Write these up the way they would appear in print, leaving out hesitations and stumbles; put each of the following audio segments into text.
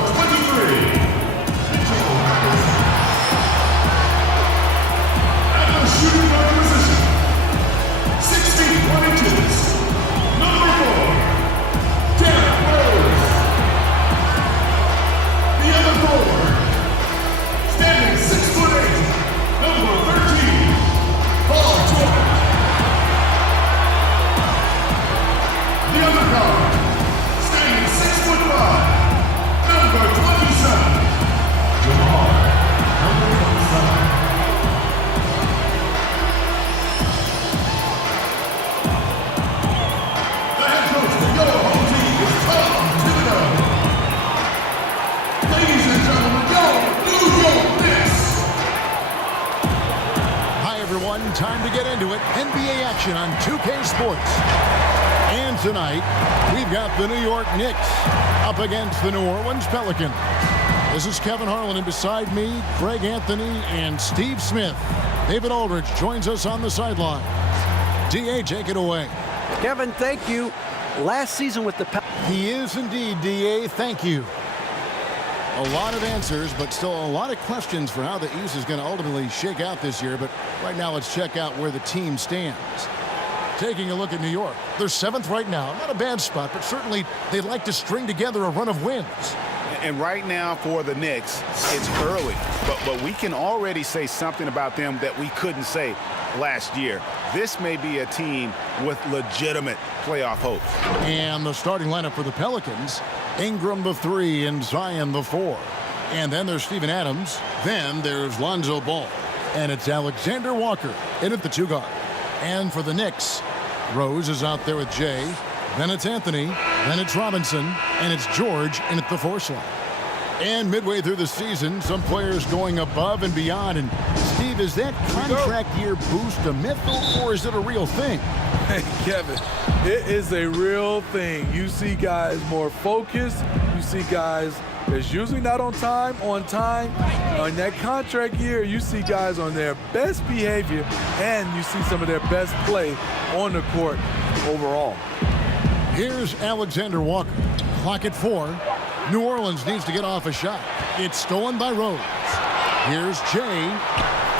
23. At the shooting guard position, 16 inches, number 4, Derrick Rose. The other forward, standing 6'8", number 13, Paul George. The other guard, standing 6'5", number 27, Jamal, number 27. The head coach for your home team is Tom Thibodeau. Ladies and gentlemen, your New York Knicks. Hi, everyone. Time to get into it. NBA action on 2K Sports. And tonight, we've got the New York Knicks up against the New Orleans Pelicans. This is Kevin Harlan, and beside me, Greg Anthony and Steve Smith. David Aldridge joins us on the sideline. DA, take it away. Kevin, thank you. Last season with the Pelicans. He is indeed, DA. Thank you. A lot of answers, but still a lot of questions for how the East is going to ultimately shake out this year. But right now, let's check out where the team stands. Taking a look at New York. They're 7th right now. Not a bad spot, but certainly they'd like to string together a run of wins. And right now for the Knicks, it's early. But we can already say something about them that we couldn't say last year. This may be a team with legitimate playoff hopes. And the starting lineup for the Pelicans, Ingram the 3 and Zion the 4. And then there's Steven Adams. Then there's Lonzo Ball. And it's Alexander Walker in at the 2 guard. And for the Knicks, Rose is out there with Jay. Then it's Anthony. Then it's Robinson. And it's George in at the 4 slot. And midway through the season, some players going above and beyond. And Steve, is that contract year boost a myth, or is it a real thing? Hey, Kevin, it is a real thing. You see guys more focused. You see guys that's usually not on time. On that contract year, you see guys on their best behavior, and you see some of their best play on the court overall. Here's Alexander Walker. Clock at 4. New Orleans needs to get off a shot. It's stolen by Rose. Here's Jay.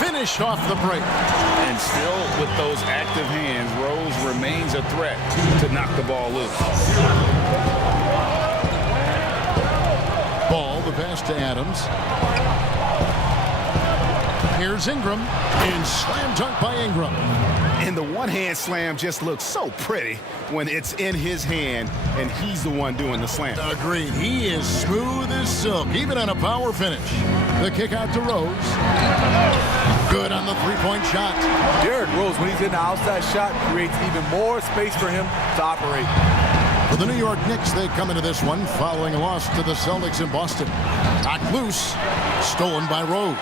Finished off the break. And still with those active hands, Rose remains a threat to knock the ball loose. Ball, the pass to Adams. Here's Ingram. And slam dunk by Ingram. And the one-hand slam just looks so pretty when it's in his hand and he's the one doing the slam. Agreed. He is smooth as silk, even on a power finish. The kick out to Rose. Good on the three-point shot. Derrick Rose, when he's in the outside shot, creates even more space for him to operate. For the New York Knicks, they come into this one following a loss to the Celtics in Boston. Knocked loose. Stolen by Rose.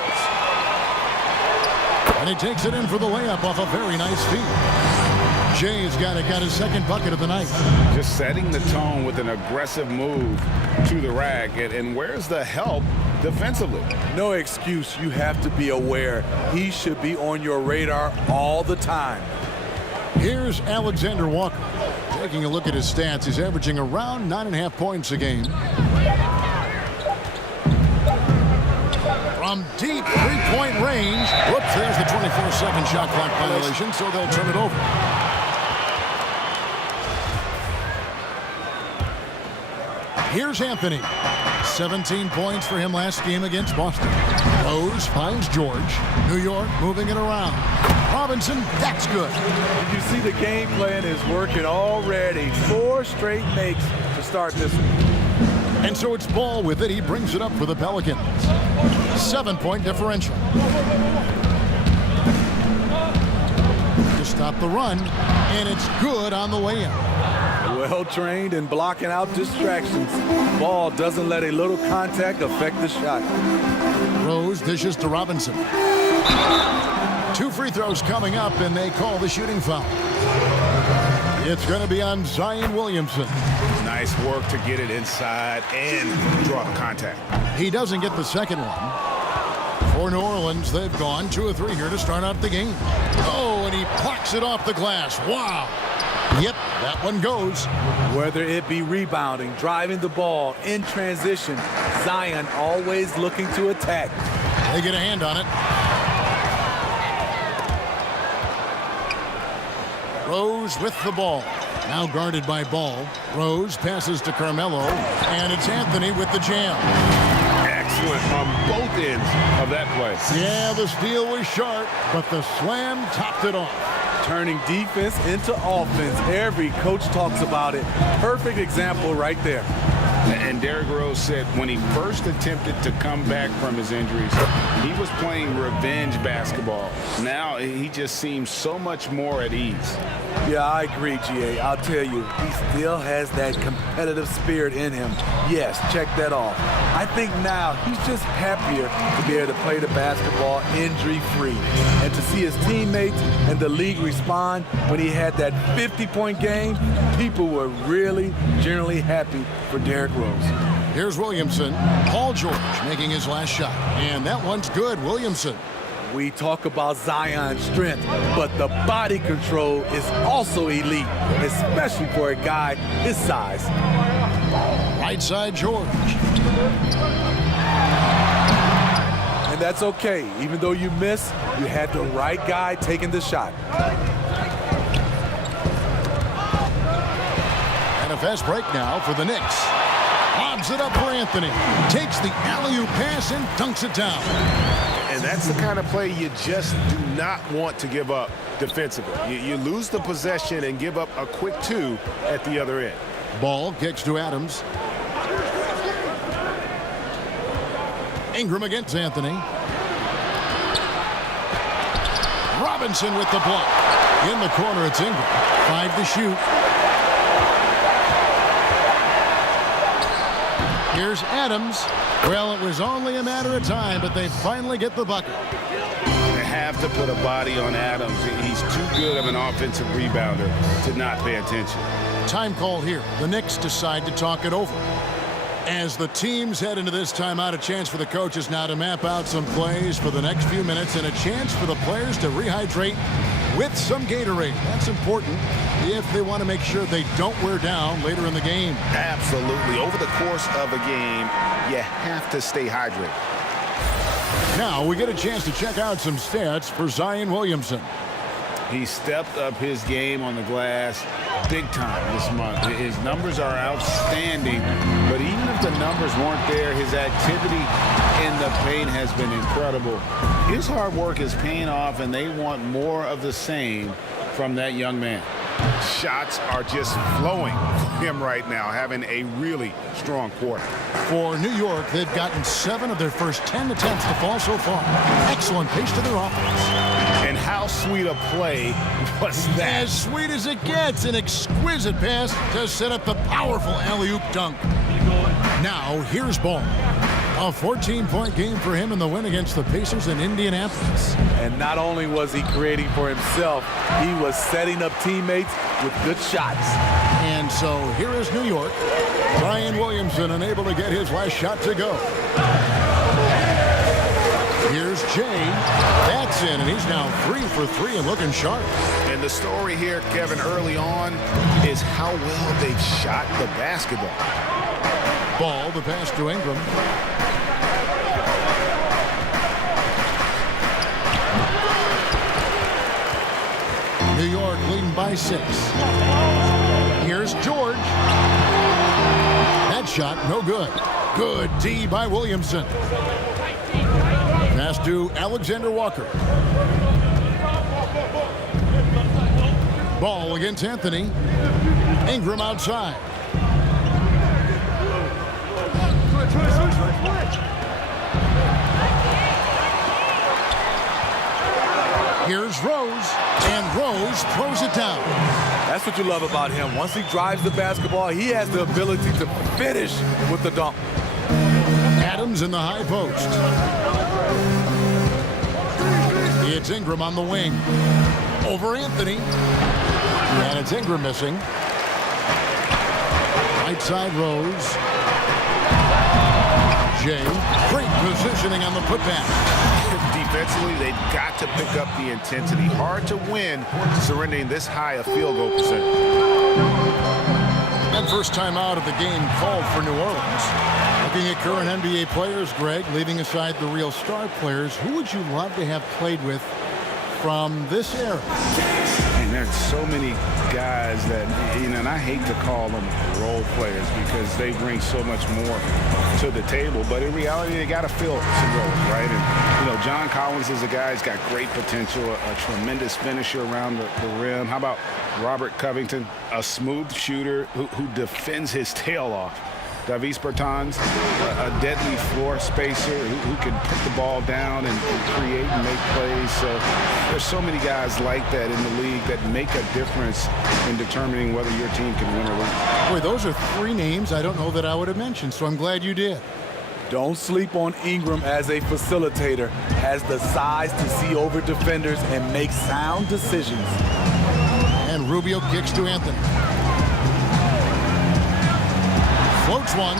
And he takes it in for the layup off a very nice feed. Jay's got his second bucket of the night. Just setting the tone with an aggressive move to the rack. And where's the help defensively? No excuse. You have to be aware. He should be on your radar all the time. Here's Alexander Walker. Taking a look at his stats, he's averaging around 9.5 points a game. From deep three-point range. Whoops, there's the 24-second shot clock violation, so they'll turn it over. Here's Anthony. 17 points for him last game against Boston. Rose finds George. New York moving it around. Robinson, that's good. You see the game plan is working already. 4 straight makes to start this one. And so it's Ball with it. He brings it up for the Pelicans. 7-point differential. To stop the run, and it's good on the way in. Well trained in blocking out distractions. Ball doesn't let a little contact affect the shot. Rose dishes to Robinson. 2 free throws coming up, and they call the shooting foul. It's going to be on Zion Williamson. Nice work to get it inside and draw the contact. He doesn't get the second one. For New Orleans, they've gone 2 of 3 here to start out the game. Oh, and he plucks it off the glass. Wow. Yep, That one goes. Whether it be rebounding, driving the ball, in transition, Zion always looking to attack. They get a hand on it. Rose with the ball. Now guarded by Ball. Rose passes to Carmelo, and it's Anthony with the jam. Excellent on both ends of that play. Yeah, the steal was sharp, but the slam topped it off. Turning defense into offense. Every coach talks about it. Perfect example right there. And Derrick Rose said when he first attempted to come back from his injuries, he was playing revenge basketball. Now he just seems so much more at ease. Yeah, I agree, GA. I'll tell you, he still has that competitive spirit in him. Yes, check that off. I think now he's just happier to be able to play the basketball injury-free. And to see his teammates and the league respond when he had that 50-point game, people were really, generally happy for Derrick Rose. Here's Williamson. Paul George making his last shot. And that one's good, Williamson. We talk about Zion's strength, but the body control is also elite, especially for a guy his size. Right side, George. And that's okay. Even though you miss, you had the right guy taking the shot. And a fast break now for the Knicks. Lobs it up for Anthony. Takes the alley-oop pass and dunks it down. And that's the kind of play you just do not want to give up defensively. You lose the possession and give up a quick two at the other end. Ball kicks to Adams. Ingram against Anthony. Robinson with the block. In the corner, it's Ingram. 5 to shoot. Here's Adams. Well, it was only a matter of time, but they finally get the bucket. They have to put a body on Adams. He's too good of an offensive rebounder to not pay attention. Time call here. The Knicks decide to talk it over. As the teams head into this timeout, a chance for the coaches now to map out some plays for the next few minutes and a chance for the players to rehydrate with some Gatorade. That's important if they want to make sure they don't wear down later in the game. Absolutely. Over the course of a game, you have to stay hydrated. Now we get a chance to check out some stats for Zion Williamson. He stepped up his game on the glass big time this month. His numbers are outstanding, but even if the numbers weren't there, his activity in the paint has been incredible. His hard work is paying off, and they want more of the same from that young man. Shots are just flowing for him right now, having a really strong quarter. For New York, they've gotten 7 of their first 10 attempts to fall so far. Excellent pace to their offense. And how sweet a play was that? As sweet as it gets, an exquisite pass to set up the powerful alley-oop dunk. Now, here's Ball. A 14-point game for him in the win against the Pacers in Indianapolis. And not only was he creating for himself, he was setting up teammates with good shots. And so here is New York. Zion Williamson unable to get his last shot to go. Here's Jay. That's in, and he's now 3 for 3 and looking sharp. And the story here, Kevin, early on is how well they've shot the basketball. Ball, the pass to Ingram. New York leading by 6. Here's George. That shot, no good. Good D by Williamson. Pass to Alexander Walker. Ball against Anthony. Ingram outside. Here's Rose, and Rose throws it down. That's what you love about him. Once he drives the basketball, he has the ability to finish with the dunk. Adams in the high post. It's Ingram on the wing. Over Anthony. And it's Ingram missing. Right side Rose. Jay. Great positioning on the putback. Defensively, they've got to pick up the intensity. Hard to win surrendering this high a field goal percentage. first time out of the game called for New Orleans. Looking at current NBA players, Greg, leaving aside the real star players, who would you love to have played with from this era? And there's so many guys that, and I hate to call them role players because they bring so much more to the table. But in reality, they got to fill some roles, right? And, John Collins is a guy who's got great potential, a tremendous finisher around the rim. How about Robert Covington, a smooth shooter who defends his tail off? Davis Bertans, a deadly floor spacer who can put the ball down and create and make plays. So there's so many guys like that in the league that make a difference in determining whether your team can win or lose. Boy, those are three names I don't know that I would have mentioned, so I'm glad you did. Don't sleep on Ingram as a facilitator. Has the size to see over defenders and make sound decisions. And Rubio kicks to Anthony. Floats one.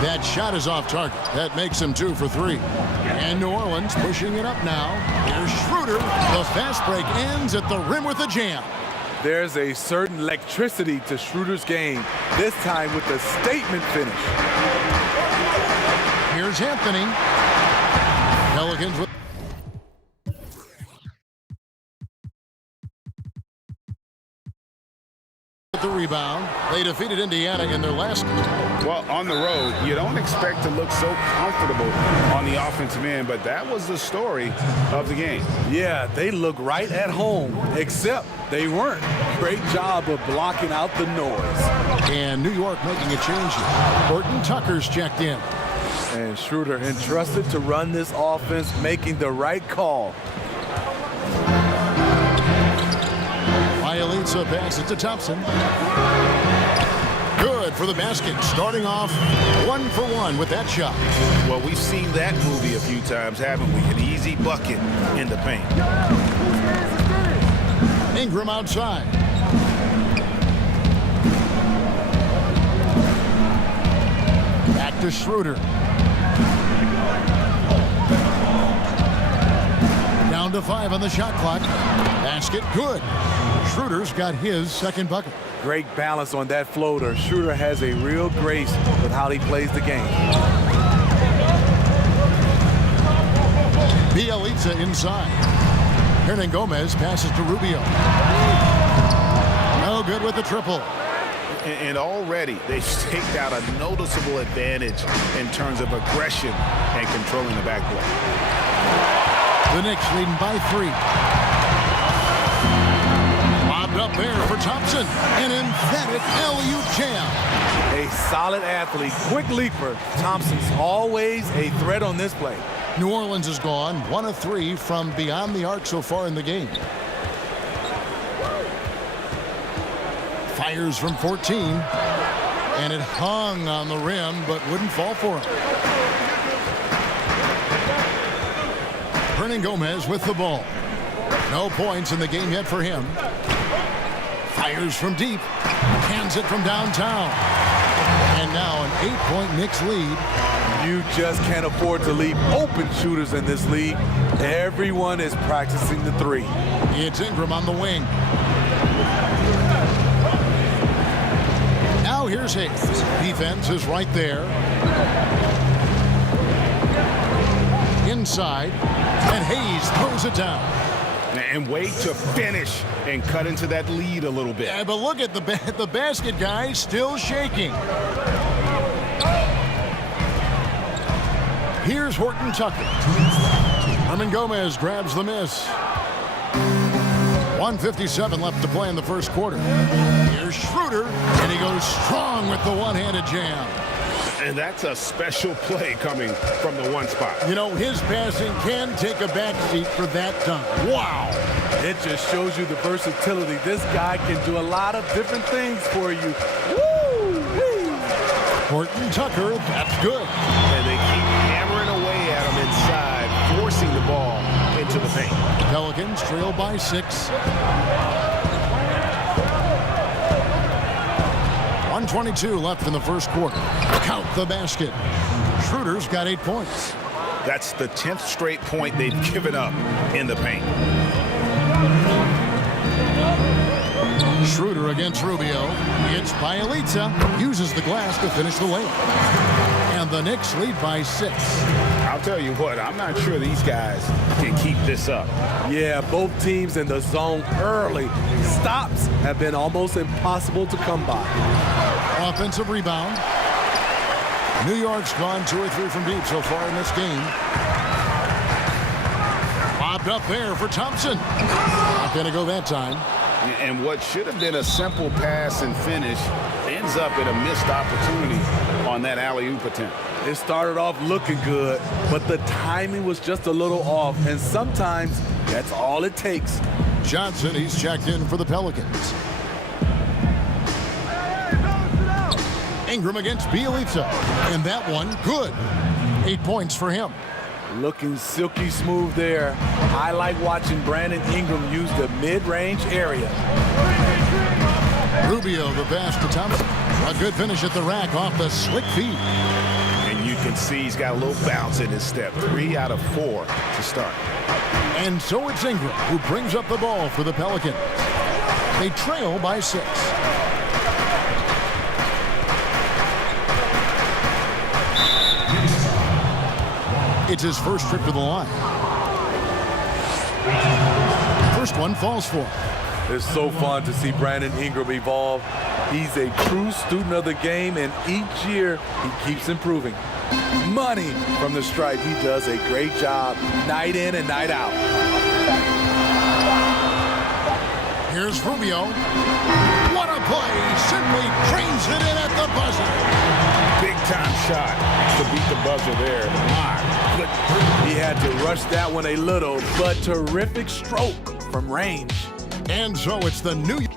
That shot is off target. That makes him 2 for 3. And New Orleans pushing it up now. Here's Schroeder. The fast break ends at the rim with a jam. There's a certain electricity to Schroeder's game, this time with a statement finish. Here's Anthony. Pelicans with the rebound. They defeated Indiana in their last game. Well, on the road, you don't expect to look so comfortable on the offensive end, but that was the story of the game. Yeah, they look right at home, except they weren't. Great job of blocking out the noise. And New York making a change here. Horton Tucker's checked in. And Schroeder entrusted to run this offense, making the right call. Bielitsa passes to Thompson. Good for the basket. Starting off 1 for 1 with that shot. Well, we've seen that movie a few times, haven't we? An easy bucket in the paint. Ingram outside. Back to Schroeder. Down to 5 on the shot clock. Basket good. Schroeder's got his second bucket. Great balance on that floater. Schroeder has a real grace with how he plays the game. Bielitsa inside. Hernan Gomez passes to Rubio. No good with the triple. And already they've staked out a noticeable advantage in terms of aggression and controlling the backcourt. The Knicks leading by 3. Lobbed up there for Thompson. An emphatic alley-oop jam. A solid athlete, quick leaper. Thompson's always a threat on this play. New Orleans has gone 1 of 3 from beyond the arc so far in the game. Fires from 14. And it hung on the rim, but wouldn't fall for him. Hernan Gomez with the ball. No points in the game yet for him. Fires from deep. Hands it from downtown. And now an 8-point Knicks lead. You just can't afford to leave open shooters in this league. Everyone is practicing the 3. It's Ingram on the wing. Now here's Hayes. Defense is right there. Inside. And Hayes throws it down. And wait to finish and cut into that lead a little bit. Yeah, but look at the basket, guys, still shaking. Here's Horton Tucker. Hernan Gomez grabs the miss. 1:57 left to play in the first quarter. Here's Schroeder, and he goes strong with the one-handed jam. And that's a special play coming from the one spot. You know, his passing can take a backseat for that dunk. Wow. It just shows you the versatility. This guy can do a lot of different things for you. Woo-wee. Horton Tucker, that's good. And they keep hammering away at him inside, forcing the ball into the paint. Pelicans trail by 6. 1:22 left in the first quarter. Count the basket. Schroeder's got 8 points. That's the 10th straight point they've given up in the paint. Schroeder against Rubio. It's Bielitsa. Uses the glass to finish the layup. And the Knicks lead by 6. I'll tell you what, I'm not sure these guys can keep this up. Yeah, both teams in the zone early. Stops have been almost impossible to come by. Offensive rebound. New York's gone 2 or 3 from deep so far in this game. Popped up there for Thompson. Not going to go that time. And what should have been a simple pass and finish ends up in a missed opportunity on that alley-oop attempt. It started off looking good, but the timing was just a little off, and sometimes that's all it takes. Johnson, he's checked in for the Pelicans. Ingram against Bielitsa. And that one, good. 8 points for him. Looking silky smooth there. I like watching Brandon Ingram use the mid-range area. Rubio, the pass to Thompson. A good finish at the rack off the slick feed. And you can see he's got a little bounce in his step. 3 out of 4 to start. And so it's Ingram who brings up the ball for the Pelicans. They trail by 6. It's his first trip to the line. First one falls for him. It's so fun to see Brandon Ingram evolve. He's a true student of the game, and each year he keeps improving. Money from the stripe. He does a great job night in and night out. Here's Rubio. What a play. Simply trains it in at the buzzer. Big time shot to beat the buzzer there. He had to rush that one a little, but terrific stroke from range. And so it's the New York.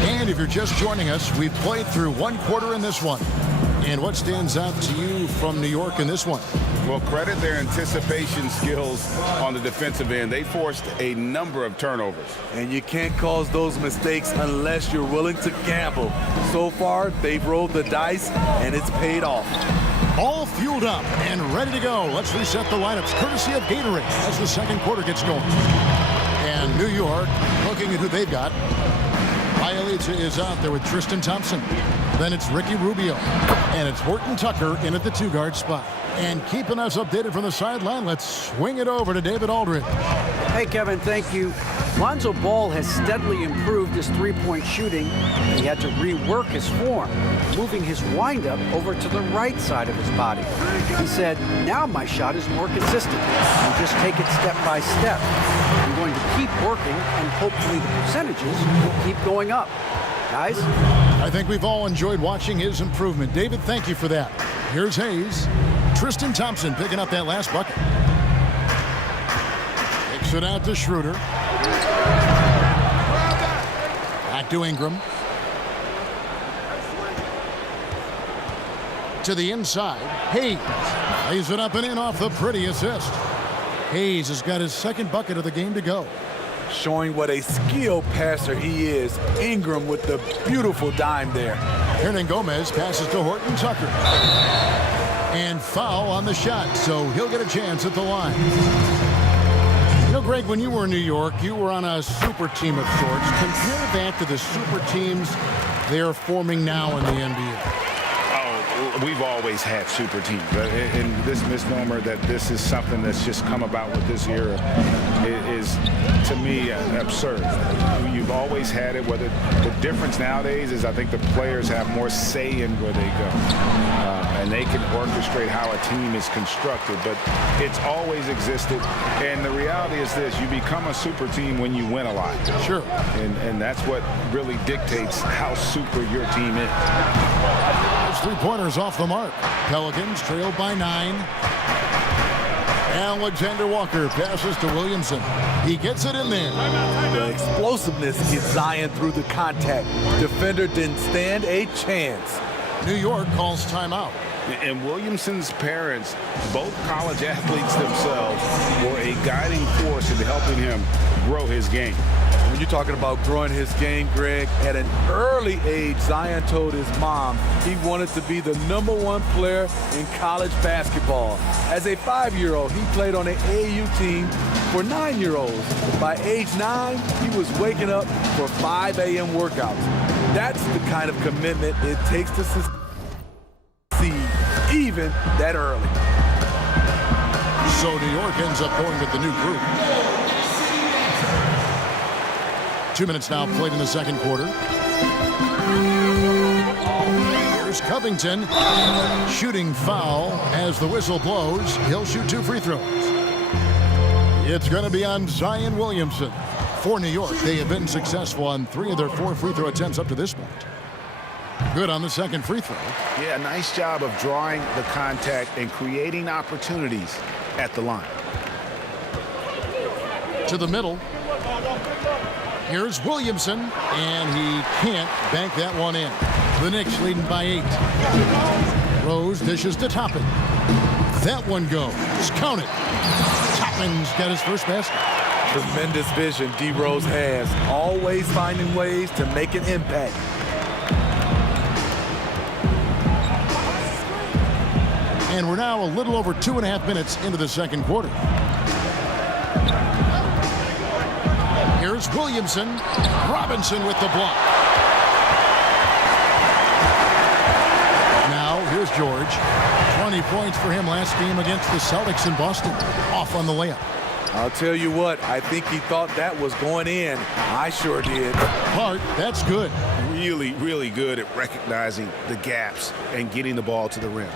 And if you're just joining us, we've played through 1 quarter in this one. And what stands out to you from New York in this one? Well, credit their anticipation skills on the defensive end. They forced a number of turnovers. And you can't cause those mistakes unless you're willing to gamble. So far, they've rolled the dice, and it's paid off. All fueled up and ready to go. Let's reset the lineups courtesy of Gatorade as the second quarter gets going. And New York looking at who they've got. Bielitsa is out there with Tristan Thompson. Then it's Ricky Rubio. And it's Horton Tucker in at the 2-guard spot. And keeping us updated from the sideline, let's swing it over to David Aldridge. Hey, Kevin, thank you. Lonzo Ball has steadily improved his three-point shooting. He had to rework his form, moving his windup over to the right side of his body. He said, now my shot is more consistent. I just take it step by step. I'm going to keep working, and hopefully the percentages will keep going up. Guys? I think we've all enjoyed watching his improvement. David, thank you for that. Here's Hayes. Tristan Thompson picking up that last bucket. Kicks it out to Schroeder. Back to Ingram. To the inside. Hayes lays it up and in off the pretty assist. Hayes has got his second bucket of the game to go. Showing what a skilled passer he is. Ingram with the beautiful dime there. Hernan Gomez passes to Horton Tucker. And foul on the shot, so he'll get a chance at the line. You know, Greg, when you were in New York, you were on a super team of sorts. Compare that to the super teams they're forming now in the NBA. Oh, we've always had super teams. And this misnomer that this is something that's just come about with this era is, to me, absurd. You've always had it. Whether the difference nowadays is I think the players have more say in where they go. And they can orchestrate how a team is constructed, but it's always existed. And the reality is this: you become a super team when you win a lot. Sure. And that's what really dictates how super your team is. Those three-pointers off the mark. Pelicans trailed by 9. Alexander Walker passes to Williamson. He gets it in there. The explosiveness gets Zion through the contact. Defender didn't stand a chance. New York calls timeout. And Williamson's parents, both college athletes themselves, were a guiding force in helping him grow his game. When you're talking about growing his game, Greg, at an early age, Zion told his mom he wanted to be the #1 player in college basketball. As a 5-year-old, he played on the AAU team For 9-year-olds, by age 9, he was waking up for 5 a.m. workouts. That's the kind of commitment it takes to succeed, even that early. So New York ends up going with the new group. 2 minutes now played in the second quarter. Here's Covington. Shooting foul as the whistle blows. He'll shoot 2 free throws. It's going to be on Zion Williamson. For New York, they have been successful on 3 of their 4 free throw attempts up to this point. Good on the second free throw. Yeah, nice job of drawing the contact and creating opportunities at the line. To the middle. Here's Williamson, and he can't bank that one in. The Knicks leading by 8. Rose dishes to Toppin. That one goes. Count it. Toppin's got his first basket. Tremendous vision D. Rose has, always finding ways to make an impact. And we're now a little over 2.5 minutes into the second quarter. Here's Williamson. Robinson with the block. Now here's George. 20 points for him last game against the Celtics in Boston. Off on the layup. I'll tell you what, I think he thought that was going in. I sure did. Hart, that's good. Really, really good at recognizing the gaps and getting the ball to the rim.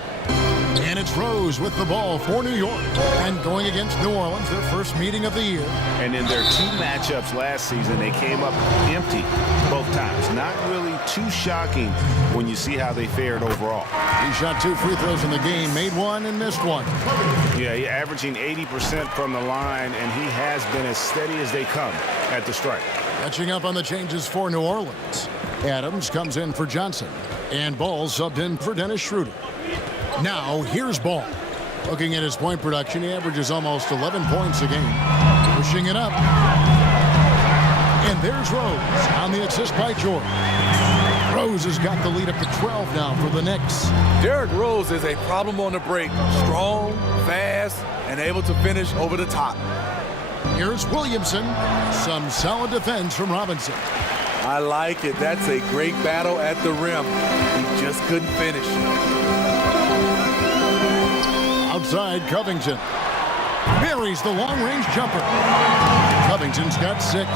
And it's Rose with the ball for New York. And going against New Orleans, their first meeting of the year. And in their 2 matchups last season, they came up empty both times. Not really too shocking when you see how they fared overall. He shot 2 free throws in the game, made 1 and missed 1. Yeah, he's averaging 80% from the line, and he has been as steady as they come at the stripe. Catching up on the changes for New Orleans. Adams comes in for Johnson. And Ball subbed in for Dennis Schroeder. Now, here's Ball. Looking at his point production, he averages almost 11 points a game. Pushing it up. And there's Rose on the assist by George. Rose has got the lead up to 12 now for the Knicks. Derrick Rose is a problem on the break. Strong, fast, and able to finish over the top. Here's Williamson. Some solid defense from Robinson. I like it. That's a great battle at the rim. He just couldn't finish. Outside, Covington. Buries the long-range jumper. Covington's got 6.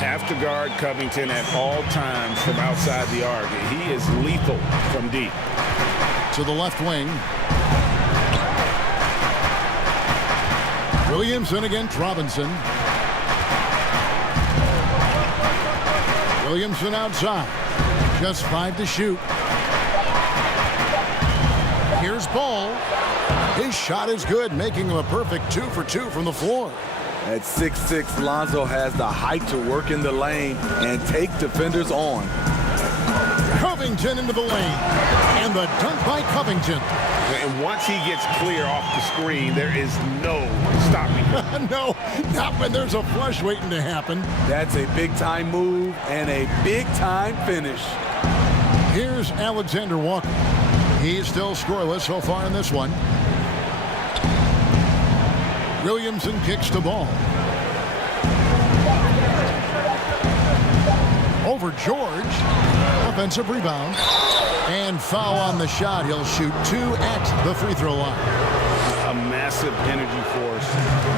Have to guard Covington at all times from outside the arc. He is lethal from deep. To the left wing. Williamson against Robinson. Williamson outside. Just 5 to shoot. Here's Ball. His shot is good, making him a perfect 2 for 2 from the floor. At 6'6", Lonzo has the height to work in the lane and take defenders on. Covington into the lane. And the dunk by Covington. And once he gets clear off the screen, there is no stopping him. No, not when there's a flush waiting to happen. That's a big-time move and a big-time finish. Here's Alexander Walker. He's still scoreless so far in this one. Williamson kicks the ball. Over George. Offensive rebound. And foul on the shot. He'll shoot 2 at the free throw line. A massive energy force.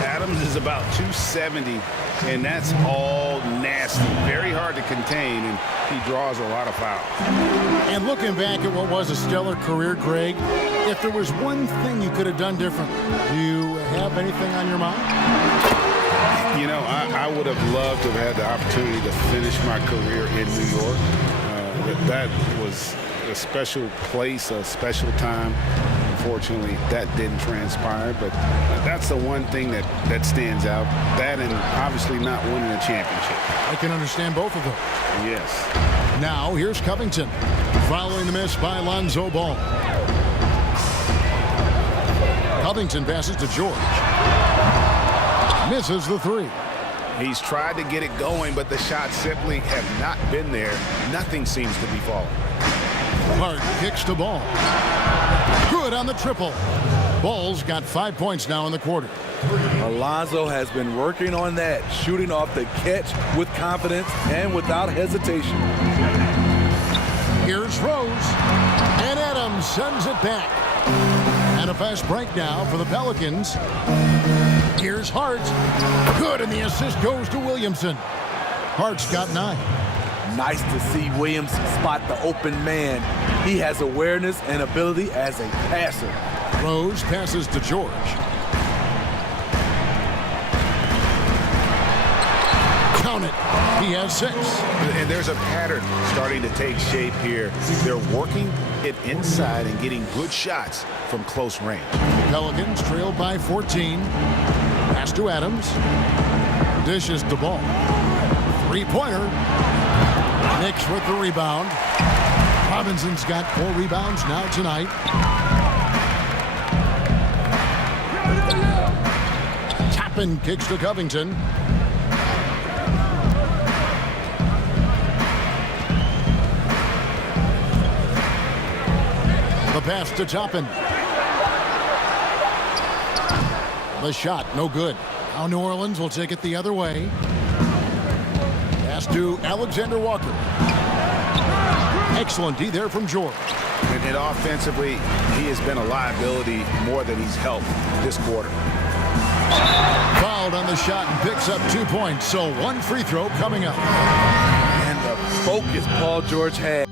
Adams is about 270, and that's all nasty. Very hard to contain, and he draws a lot of fouls. And looking back at what was a stellar career, Greg, if there was one thing you could have done differently, do you have anything on your mind? You know, I would have loved to have had the opportunity to finish my career in New York. That was a special place, a special time. Unfortunately, that didn't transpire, but that's the one thing that stands out. That and obviously not winning a championship. I can understand both of them. Yes. Now, here's Covington. Following the miss by Lonzo Ball. Covington passes to George. Misses the 3. He's tried to get it going, but the shots simply have not been there. Nothing seems to be falling. Hart kicks the ball. Good on the triple. Ball's got 5 points now in the quarter. Alonzo has been working on that, shooting off the catch with confidence and without hesitation. Here's Rose, and Adams sends it back. And a fast break now for the Pelicans. Here's Hart. Good, and the assist goes to Williamson. Hart's got 9. Nice to see Williams spot the open man. He has awareness and ability as a passer. Rose passes to George. Count it. He has 6. And there's a pattern starting to take shape here. They're working it inside and getting good shots from close range. Pelicans trail by 14. Pass to Adams. Dishes the ball. Three-pointer. Knicks with the rebound. Robinson's got 4 rebounds now tonight. Toppin kicks to Covington. The pass to Toppin. The shot, no good. Now New Orleans will take it the other way. Pass to Alexander Walker. Excellent D there from George. And offensively, he has been a liability more than he's helped this quarter. Fouled on the shot and picks up 2 points. So 1 free throw coming up. And the focus Paul George had.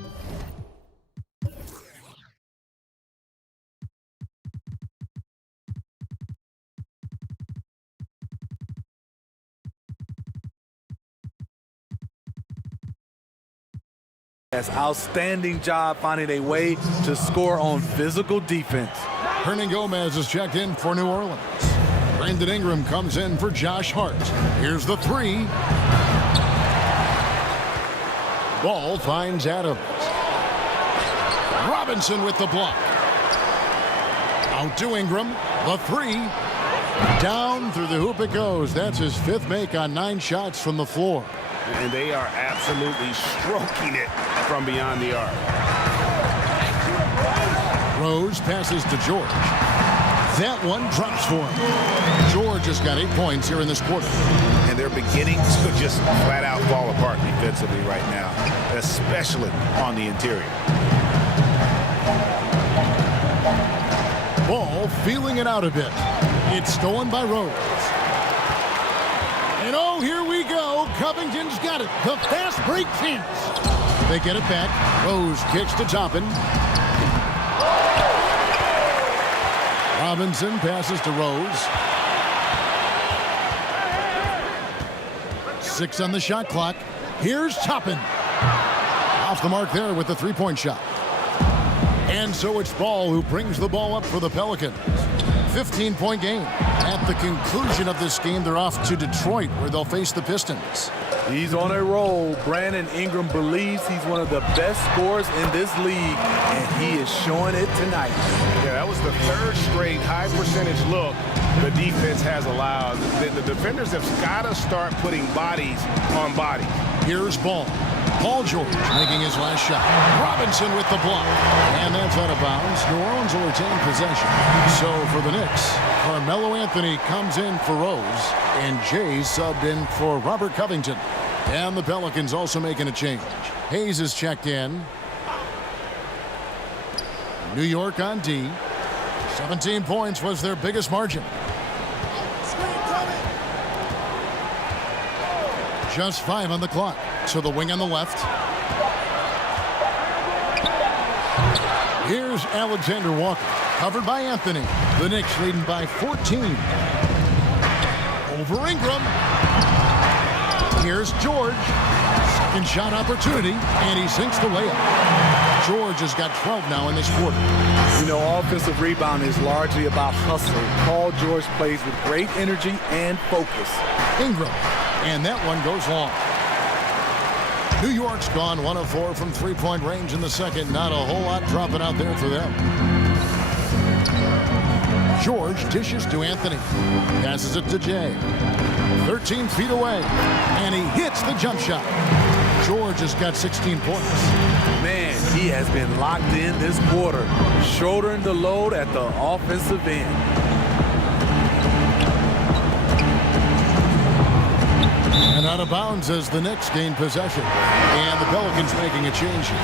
Outstanding job finding a way to score on physical defense. Hernan Gomez is checked in for New Orleans. Brandon Ingram comes in for Josh Hart. Here's the 3. Ball finds Adams. Robinson with the block. Out to Ingram. The 3. Down through the hoop it goes. That's his 5th make on 9 shots from the floor. And they are absolutely stroking it from beyond the arc. Rose passes to George. That one drops for him. George has got 8 points here in this quarter. And they're beginning to just flat out fall apart defensively right now, especially on the interior. Ball feeling it out a bit. It's stolen by Rose. And oh, here we go. Covington's got it. The fast break chance. They get it back. Rose kicks to Toppin. Robinson passes to Rose. 6 on the shot clock. Here's Toppin. Off the mark there with the 3-point shot. And so it's Ball who brings the ball up for the Pelicans. 15-point game. At the conclusion of this game, they're off to Detroit, where they'll face the Pistons. He's on a roll. Brandon Ingram believes he's one of the best scorers in this league, and he is showing it tonight. Yeah, that was the 3rd straight high percentage look the defense has allowed. The defenders have got to start putting bodies on bodies. Here's Ball. Paul George making his last shot. Robinson with the block. And that's out of bounds. New Orleans will retain possession. So for the Knicks, Carmelo Anthony comes in for Rose, and Jay subbed in for Robert Covington. And the Pelicans also making a change. Hayes is checked in. New York on D. 17 points was their biggest margin. Just 5 on the clock. So the wing on the left. Here's Alexander Walker, covered by Anthony. The Knicks leading by 14. Over Ingram. Here's George. Second shot opportunity, and he sinks the layup. George has got 12 now in this quarter. You know, offensive rebound is largely about hustle. Paul George plays with great energy and focus. Ingram, and that one goes long. New York's gone 1 of 4 from 3-point range in the second. Not a whole lot dropping out there for them. George dishes to Anthony. Passes it to Jay. 13 feet away. And he hits the jump shot. George has got 16 points. Man, he has been locked in this quarter, shouldering the load at the offensive end. And out of bounds as the Knicks gain possession. And the Pelicans making a change here.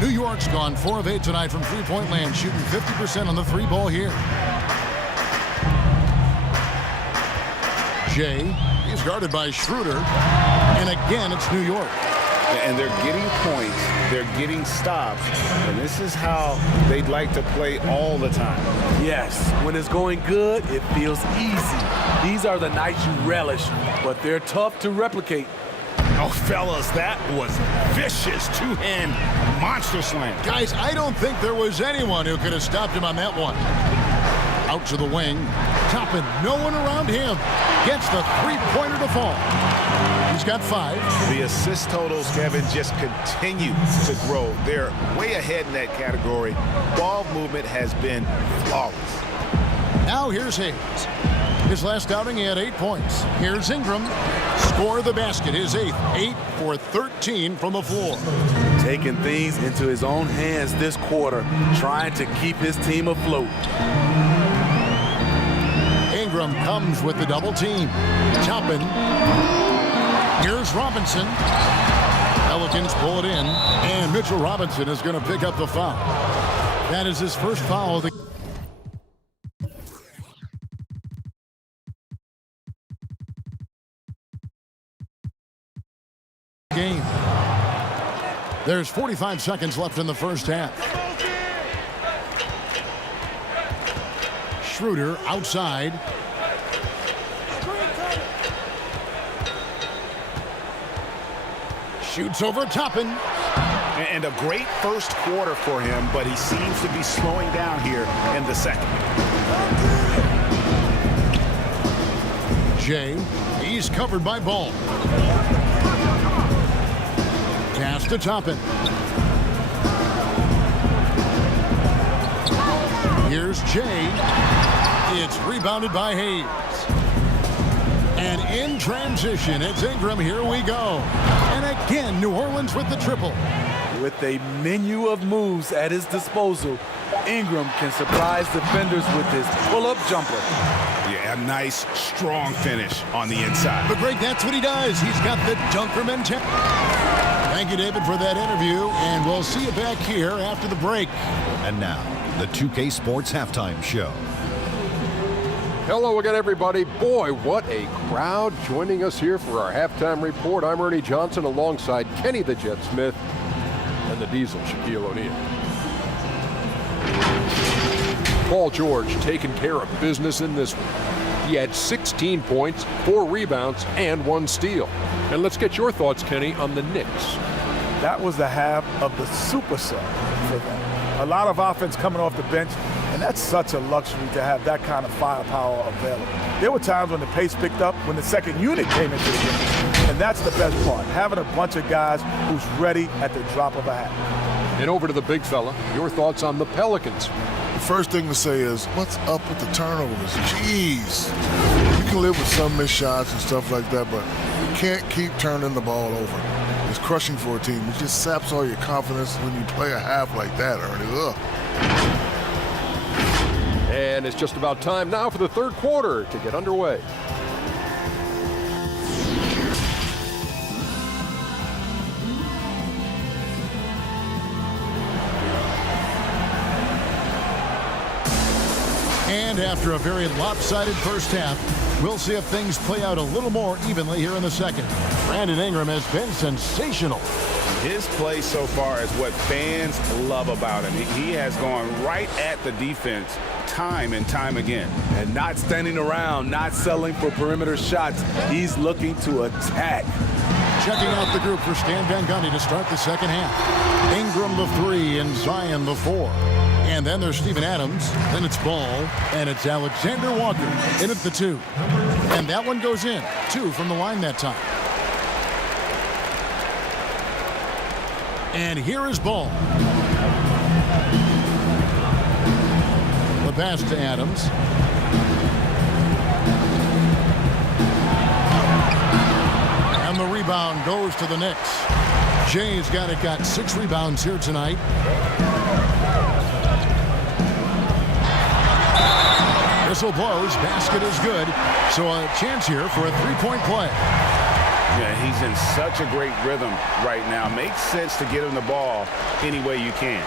New York's gone 4 of 8 tonight from three-point land, shooting 50% on the three ball here. Jay is guarded by Schroeder. And again, it's New York. And they're getting points, they're getting stops, and this is how they'd like to play all the time. Yes, when it's going good, it feels easy. These are the nights you relish, but they're tough to replicate. Oh, fellas, that was vicious two-hand monster slam. Guys, I don't think there was anyone who could have stopped him on that one. Out to the wing. Toppin, no one around him. Gets the three-pointer to fall. He's got 5. The assist totals, Kevin, just continue to grow. They're way ahead in that category. Ball movement has been flawless. Now here's Hayes. His last outing, he had 8 points. Here's Ingram. Score the basket, his 8th. 8 for 13 from the floor. Taking things into his own hands this quarter, trying to keep his team afloat. Ingram comes with the double team. Toppin. Here's Robinson. Pelicans pull it in. And Mitchell Robinson is going to pick up the foul. That is his first foul of the game. There's 45 seconds left in the first half. Schroeder outside. Shoots over Toppin. And a great first quarter for him, but he seems to be slowing down here in the second. Jay, he's covered by Ball. Pass to Toppin. Here's Jay. It's rebounded by Hayes. And in transition, it's Ingram. Here we go. And again, New Orleans with the triple. With a menu of moves at his disposal, Ingram can surprise defenders with his pull-up jumper. Yeah, a nice, strong finish on the inside. But Greg, that's what he does. He's got the dunker mentality. Thank you, David, for that interview, and we'll see you back here after the break. And now, the 2K Sports Halftime Show. Hello again, everybody. Boy, what a crowd joining us here for our halftime report. I'm Ernie Johnson alongside Kenny the Jet Smith and the Diesel, Shaquille O'Neal. Paul George taking care of business in this one. He had 16 points, 4 rebounds, and 1 steal. And let's get your thoughts, Kenny, on the Knicks. That was the half of the super sub for them. A lot of offense coming off the bench, and that's such a luxury to have that kind of firepower available. There were times when the pace picked up when the second unit came into the game, and that's the best part, having a bunch of guys who's ready at the drop of a hat. And over to the big fella, your thoughts on the Pelicans. The first thing to say is, what's up with the turnovers? Jeez. You can live with some missed shots and stuff like that, but you can't keep turning the ball over. It's crushing for a team. It just saps all your confidence when you play a half like that, Ernie. Ugh. And it's just about time now for the third quarter to get underway. And after a very lopsided first half, we'll see if things play out a little more evenly here in the second. Brandon Ingram has been sensational. His play so far is what fans love about him. He has gone right at the defense time and time again. And not standing around, not settling for perimeter shots. He's looking to attack. Checking out the group for Stan Van Gundy to start the second half. Ingram the 3 and Zion the 4. And then there's Steven Adams. Then it's Ball. And it's Alexander Walker in at the 2. And that one goes in. 2 from the line that time. And here is Ball. The pass to Adams. rebound goes to the Knicks. Jay's got 6 rebounds here tonight. Whistle blows, basket is good. So a chance here for a 3-point play. Yeah, he's in such a great rhythm right now. Makes sense to get him the ball any way you can.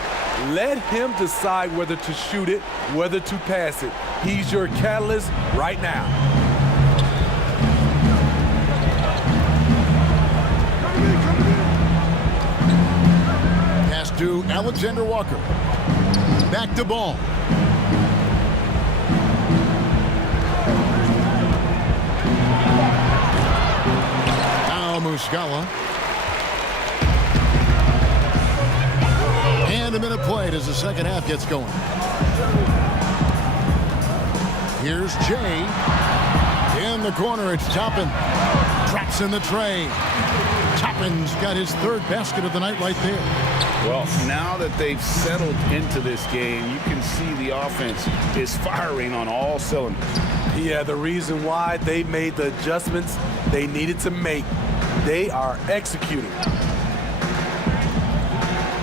Let him decide whether to shoot it, whether to pass it. He's your catalyst right now. Pass to Alexander Walker. Back to Ball. Now Muscala. And a minute played as the second half gets going. Here's Jay. In the corner, it's Toppin. Drops in the tray. Toppin's got his 3rd basket of the night right there. Well, now that they've settled into this game, you can see the offense is firing on all cylinders. Yeah, the reason why they made the adjustments they needed to make. They are executing.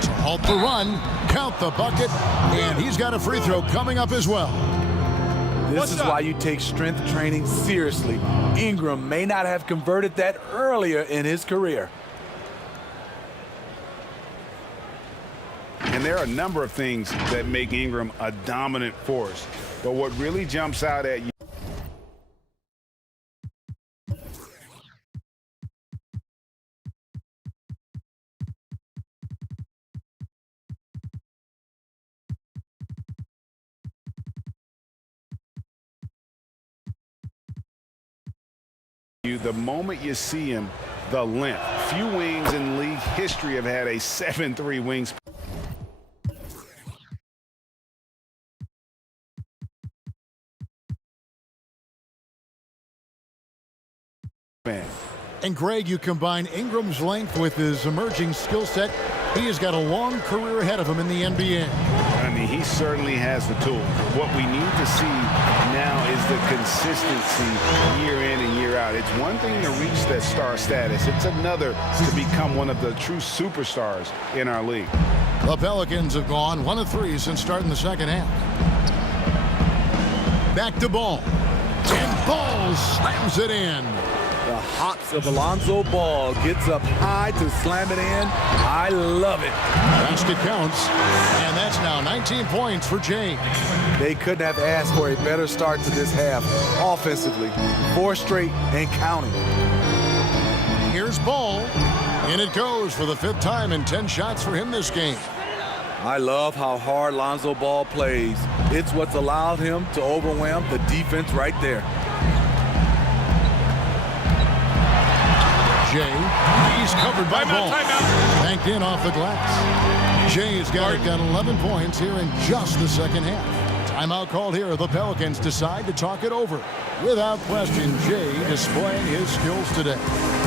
To halt the run, count the bucket, and he's got a free throw coming up as well. This is why you take strength training seriously. Ingram may not have converted that earlier in his career. And there are a number of things that make Ingram a dominant force. But what really jumps out at you, the moment you see him, the length. Few wings in league history have had a 7'3" wingspan. And Greg, you combine Ingram's length with his emerging skill set. He has got a long career ahead of him in the NBA. I mean, he certainly has the tools. What we need to see now is the consistency year in and year out. It's one thing to reach that star status. It's another to become one of the true superstars in our league. The Pelicans have gone 1 of 3 since starting the second half. Back to Ball. And Ball slams it in. The hops of Alonzo Ball gets up high to slam it in. I love it. Basket counts, and that's now 19 points for Jay. They couldn't have asked for a better start to this half offensively. 4 straight and counting. Here's Ball, and it goes for the 5th time in 10 shots for him this game. I love how hard Lonzo Ball plays. It's what's allowed him to overwhelm the defense right there. Jay, he's covered by Ball. Banked in off the glass. Jay's got 11 points here in just the second half. Timeout called here. The Pelicans decide to talk it over. Without question, Jay displaying his skills today.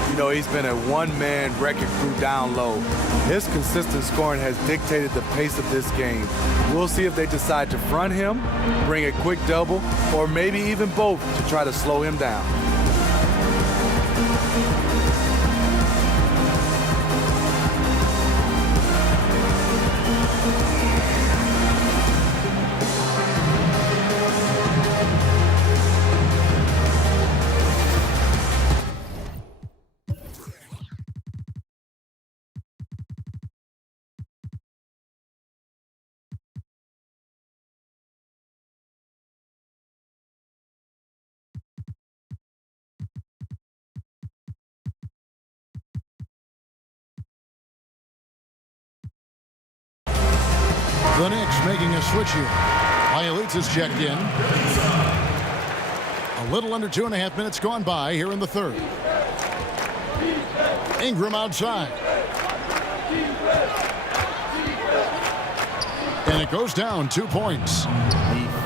You know, he's been a one-man wrecking crew down low. His consistent scoring has dictated the pace of this game. We'll see if they decide to front him, bring a quick double, or maybe even both to try to slow him down. The Knicks making a switch here. Elites is checked in. A little under 2.5 minutes gone by here in the third. Ingram outside. And it goes down 2 points.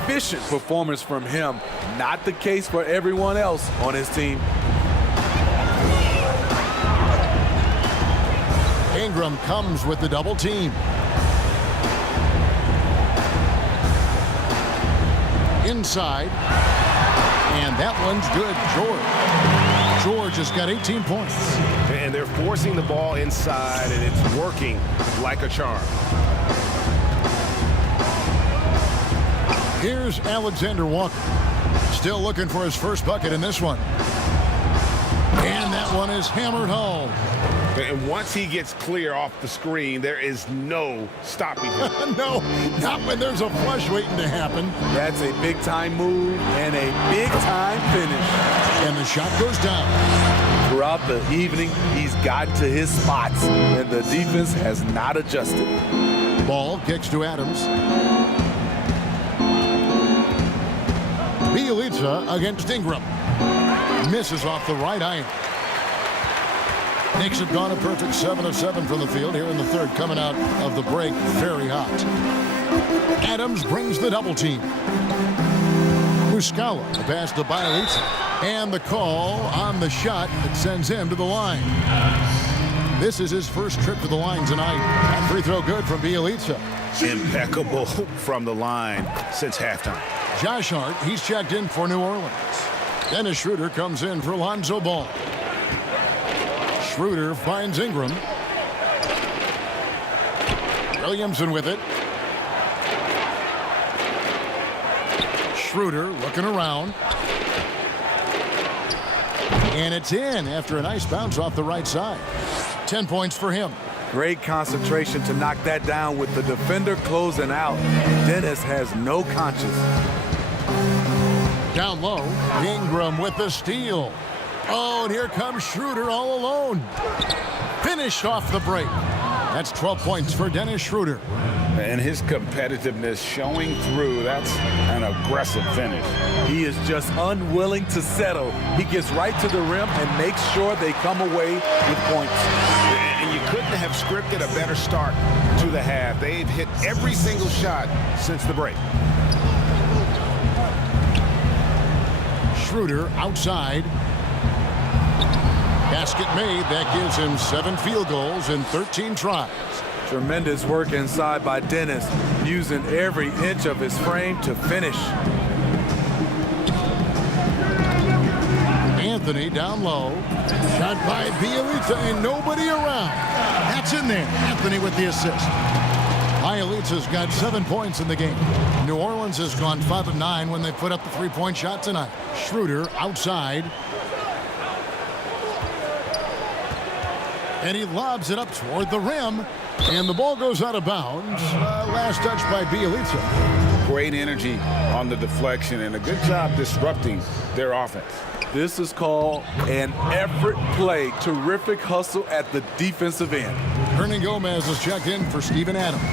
Efficient performance from him. Not the case for everyone else on his team. Ingram comes with the double team. Inside. And that one's good. George. George has got 18 points. And they're forcing the ball inside, and it's working like a charm. Here's Alexander Walker. Still looking for his first bucket in this one. And that one is hammered home. And once he gets clear off the screen, there is no stopping him. No, not when there's a flush waiting to happen. That's a big-time move and a big-time finish. And the shot goes down. Throughout the evening, he's gotten to his spots, and the defense has not adjusted. Ball kicks to Adams. Bielitsa against Ingram. Misses off the right iron. Knicks have gone a perfect 7 of 7 from the field here in the third, coming out of the break very hot. Adams brings the double team. Muscala, the pass to Bielitsa. And the call on the shot that sends him to the line. This is his first trip to the line tonight. That free throw good from Bielitsa. Impeccable from the line since halftime. Josh Hart, he's checked in for New Orleans. Dennis Schroeder comes in for Lonzo Ball. Schroeder finds Ingram. Williamson with it. Schroeder looking around. And it's in after a nice bounce off the right side. 10 points for him. Great concentration to knock that down with the defender closing out. Dennis has no conscience. Down low, Ingram with the steal. Oh, and here comes Schroeder all alone. Finished off the break. That's 12 points for Dennis Schroeder. And his competitiveness showing through. That's an aggressive finish. He is just unwilling to settle. He gets right to the rim and makes sure they come away with points. And you couldn't have scripted a better start to the half. They've hit every single shot since the break. Schroeder outside. Basket made. That gives him 7 field goals in 13 tries. Tremendous work inside by Dennis, using every inch of his frame to finish. Anthony down low. Shot by Bielitsa and nobody around. That's in there. Anthony with the assist. Bielitsa's got 7 points in the game. New Orleans has gone 5 of 9 when they put up the 3-point shot tonight. Schroeder outside. And he lobs it up toward the rim. And the ball goes out of bounds. Last touch by Bielitsa. Great energy on the deflection and a good job disrupting their offense. This is called an effort play. Terrific hustle at the defensive end. Hernan Gomez is checked in for Steven Adams.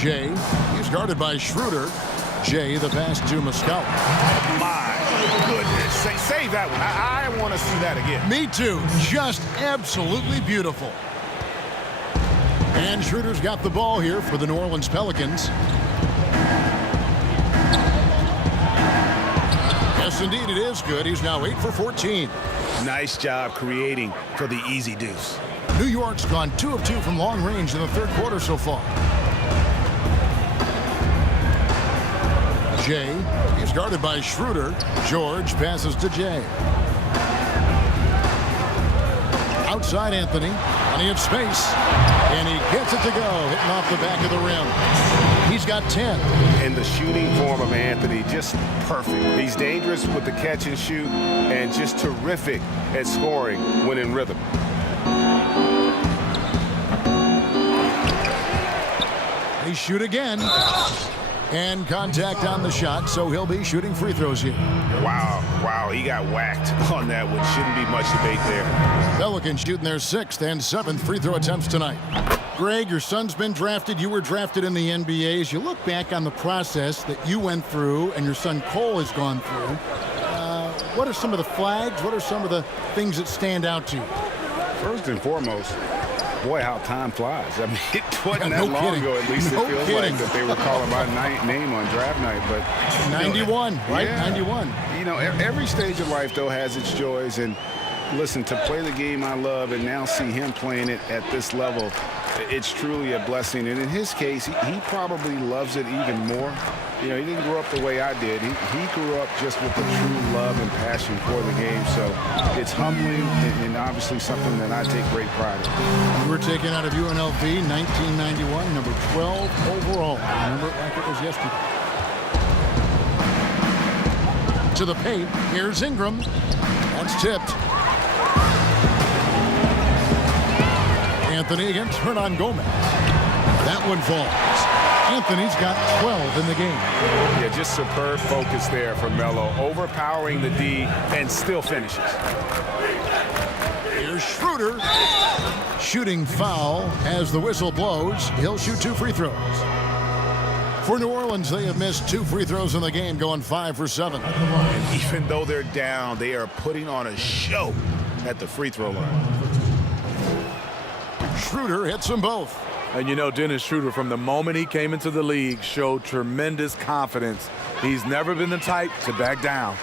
Jay, he's guarded by Schroeder. Jay, the pass to Muscala. My goodness. Save that one. I want to see that again. Me too. Just absolutely beautiful. And Schroeder's got the ball here for the New Orleans Pelicans. Yes, indeed, it is good. He's now 8 for 14. Nice job creating for the easy deuce. New York's gone 2 of 2 from long range in the third quarter so far. Jay, he's guarded by Schroeder. George passes to Jay. Outside Anthony, plenty of space. And he gets it to go, hitting off the back of the rim. He's got 10. And the shooting form of Anthony, just perfect. He's dangerous with the catch and shoot and just terrific at scoring when in rhythm. They shoot again. And contact on the shot, so he'll be shooting free throws here. Wow, he got whacked on that one. Shouldn't be much debate there. Pelicans shooting their 6th and 7th free throw attempts tonight. Greg, your son's been drafted. You were drafted in the NBA. As you look back on the process that you went through and your son Cole has gone through, what are some of the flags? What are some of the things that stand out to you? First and foremost, boy, how time flies. I mean, it wasn't that no long kidding. ago, at least No it feels kidding. like, that they were calling my name on draft night. But 91, right? Yeah. 91. You know, every stage of life, though, has its joys. And listen, to play the game I love and now see him playing it at this level, It's truly a blessing, and in his case, he probably loves it even more. You know, he didn't grow up the way I did. He grew up just with a true love and passion for the game, so it's humbling and obviously something that I take great pride in. You were taken out of UNLV 1991, number 12 overall. Remember it like it was yesterday. To the paint, here's Ingram. That's tipped. Anthony against Hernan Gomez. That one falls. Anthony's got 12 in the game. Yeah, just superb focus there for Melo, overpowering the D and still finishes. Here's Schroeder. Shooting foul as the whistle blows. He'll shoot 2 free throws. For New Orleans, they have missed 2 free throws in the game, going 5 for 7. And even though they're down, they are putting on a show at the free throw line. Schroeder hits them both. And you know, Dennis Schroeder, from the moment he came into the league, showed tremendous confidence. He's never been the type to back down.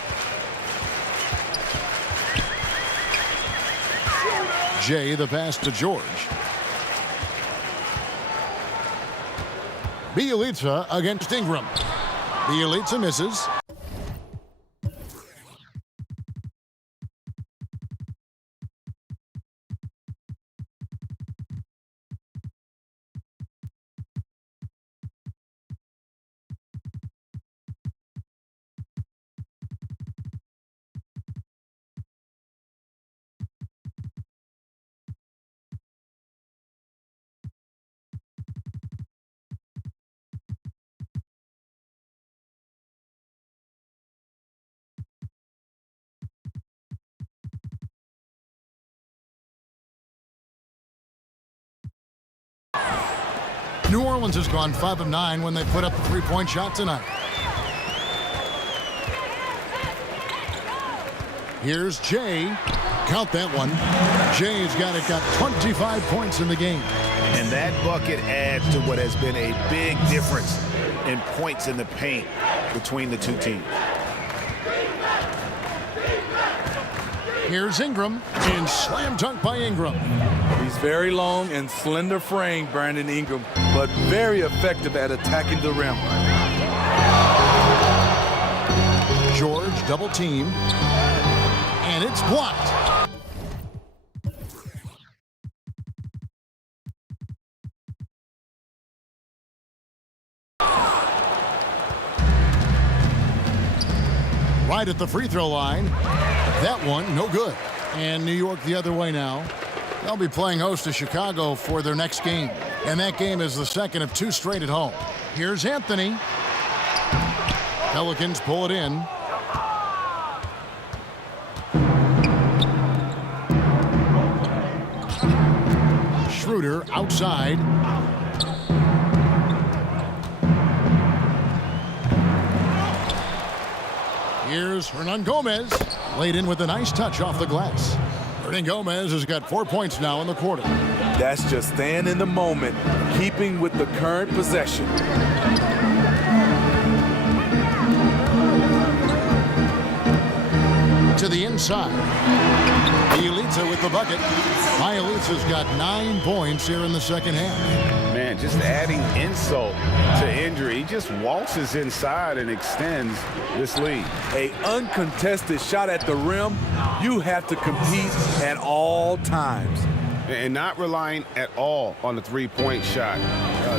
Jay, the pass to George. Bielitsa against Ingram. Bielitsa misses. New Orleans has gone 5 of 9 when they put up a 3-point shot tonight. Here's Jay. Count that one. Jay's got 25 points in the game. And that bucket adds to what has been a big difference in points in the paint between the two teams. Here's Ingram, and slam dunk by Ingram. He's very long and slender frame, Brandon Ingram, but very effective at attacking the rim. George double team, and it's blocked. Right at the free throw line. That one, no good. And New York the other way now. They'll be playing host to Chicago for their next game. And that game is the second of 2 straight at home. Here's Anthony. Pelicans pull it in. Schroeder outside. Here's Hernan Gomez. Laid in with a nice touch off the glass. Hernan Gomez has got 4 points now in the quarter. That's just staying in the moment, keeping with the current possession. To the inside. Bielitsa with the bucket. Bielitsa's got 9 points here in the second half. Man, just adding insult to injury. He just waltzes inside and extends this lead. An uncontested shot at the rim, you have to compete at all times. And not relying at all on the three-point shot.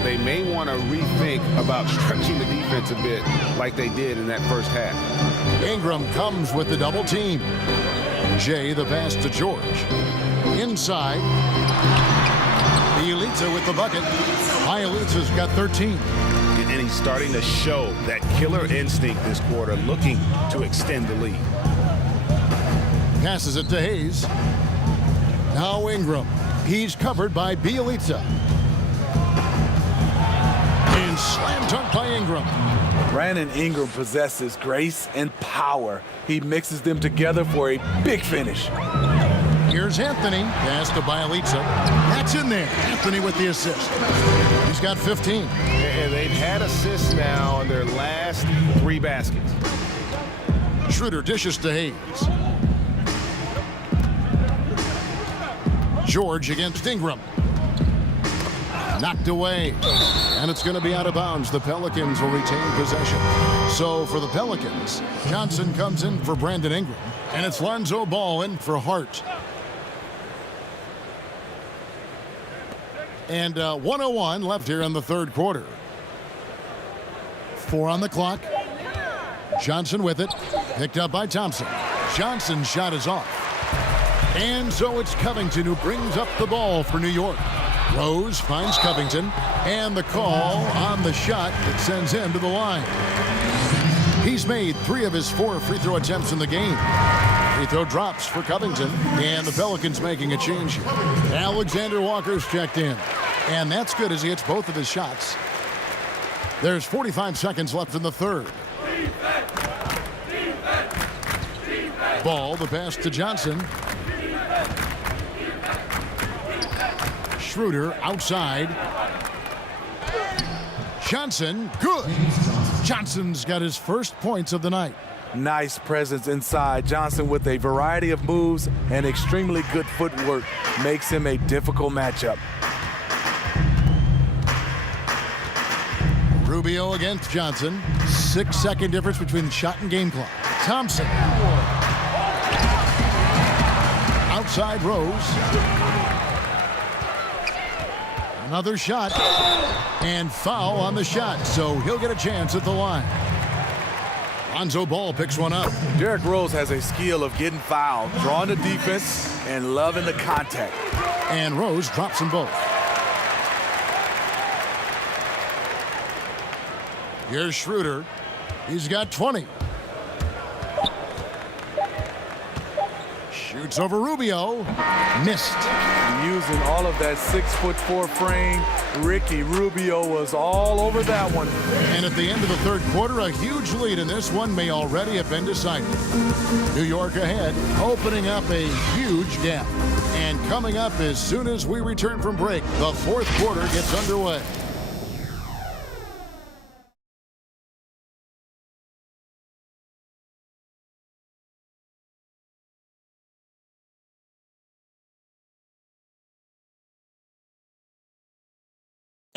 They may want to rethink about stretching the defense a bit like they did in that first half. Ingram comes with the double team. Jay the pass to George. Inside. Bielitsa with the bucket. Bielitsa's got 13. And he's starting to show that killer instinct this quarter, looking to extend the lead. Passes it to Hayes. Now Ingram. He's covered by Bielitsa. And slam dunk by Ingram. Brandon Ingram possesses grace and power. He mixes them together for a big finish. Here's Anthony. Pass to Bielitsa. That's in there. Anthony with the assist. He's got 15. And they've had assists now on their last 3 baskets. Schroeder dishes to Hayes. George against Ingram. Knocked away. And it's going to be out of bounds. The Pelicans will retain possession. So for the Pelicans, Johnson comes in for Brandon Ingram. And it's Lonzo Ball in for Hart. And 1:01 left here in the third quarter. 4 on the clock. Johnson with it. Picked up by Thompson. Johnson's shot is off. And so it's Covington who brings up the ball for New York. Rose finds Covington. And the call on the shot that sends him to the line. He's made 3 of his 4 free throw attempts in the game. Free throw drops for Covington. And the Pelicans making a change here. Alexander Walker's checked in. And that's good as he hits both of his shots. There's 45 seconds left in the third. Ball, the pass to Johnson. Schroeder outside. Johnson, good. Johnson's got his first points of the night. Nice presence inside. Johnson with a variety of moves and extremely good footwork makes him a difficult matchup. Rubio against Johnson. 6-second difference between the shot and game clock. Thompson. Outside Rose. Another shot. And foul on the shot, so he'll get a chance at the line. Lonzo Ball picks one up. Derrick Rose has a skill of getting fouled, drawing the defense, and loving the contact. And Rose drops them both. Here's Schroeder. He's got 20. Shoots over Rubio. Missed. Using all of that 6'4" frame, Ricky Rubio was all over that one. And at the end of the third quarter, a huge lead in this one may already have been decided. New York ahead, opening up a huge gap. And coming up as soon as we return from break, the fourth quarter gets underway.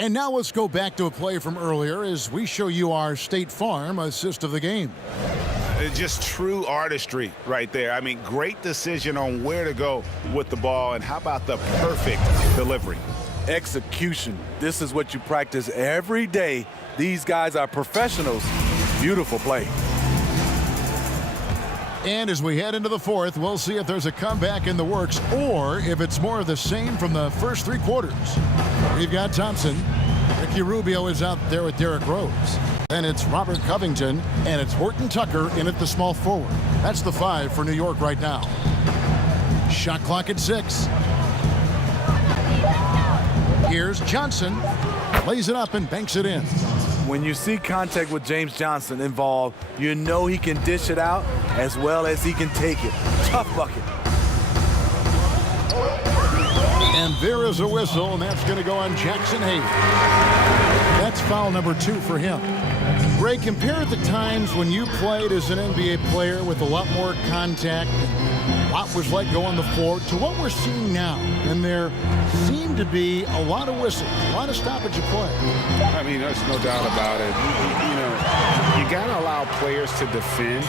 And now let's go back to a play from earlier as we show you our State Farm assist of the game. Just true artistry right there. I mean, great decision on where to go with the ball, and how about the perfect delivery? Execution. This is what you practice every day. These guys are professionals. Beautiful play. And as we head into the fourth, we'll see if there's a comeback in the works or if it's more of the same from the first 3 quarters. We've got Thompson. Ricky Rubio is out there with Derrick Rose. Then it's Robert Covington, and it's Horton Tucker in at the small forward. That's the 5 for New York right now. Shot clock at 6. Here's Johnson. Lays it up and banks it in. When you see contact with James Johnson involved, you know he can dish it out as well as he can take it. Tough bucket. And there is a whistle, and that's going to go on Jackson Hayes. That's foul number 2 for him. Ray, compare the times when you played as an NBA player with a lot more contact, and a lot was let go on the floor, to what we're seeing now. And there seem to be a lot of whistles, a lot of stoppage of play. I mean, there's no doubt about it. You know, you got to allow players to defend.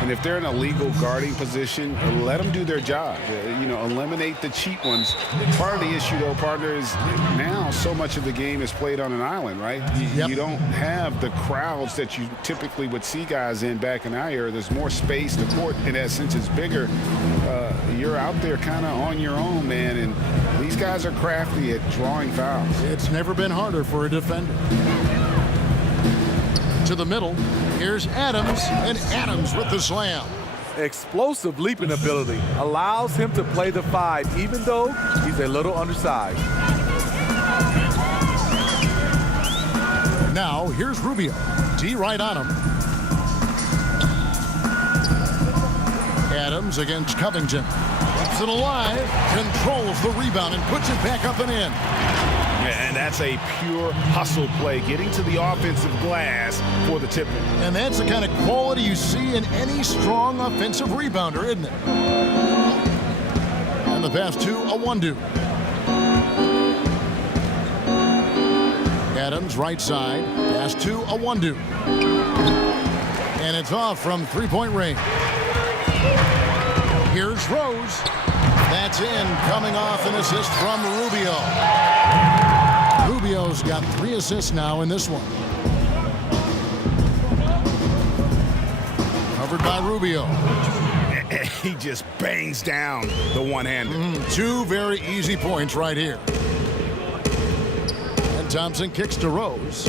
And if they're in a legal guarding position, let them do their job. You know, eliminate the cheap ones. Part of the issue, though, partner, is now so much of the game is played on an island, right? You don't have the crowds that you typically would see guys in back in our era. There's more space. The court, in that sense, is bigger. You're out there kind of on your own, man, and these guys are crafty at drawing fouls. It's never been harder for a defender. To the middle, here's Adams, and Adams with the slam. Explosive leaping ability allows him to play the 5, even though he's a little undersized. Now, here's Rubio. D right on him. Adams against Covington. Keeps it alive, controls the rebound, and puts it back up and in. And that's a pure hustle play, getting to the offensive glass for the tip-in. And that's the kind of quality you see in any strong offensive rebounder, isn't it? And the pass to a Wondu. Adams, right side. Pass to Awandu. And it's off from three-point range. Here's Rose. That's in, coming off an assist from Rubio. Rubio's got 3 assists now in this one. Covered by Rubio. He just bangs down the one-handed. 2 very easy points right here. And Thompson kicks to Rose.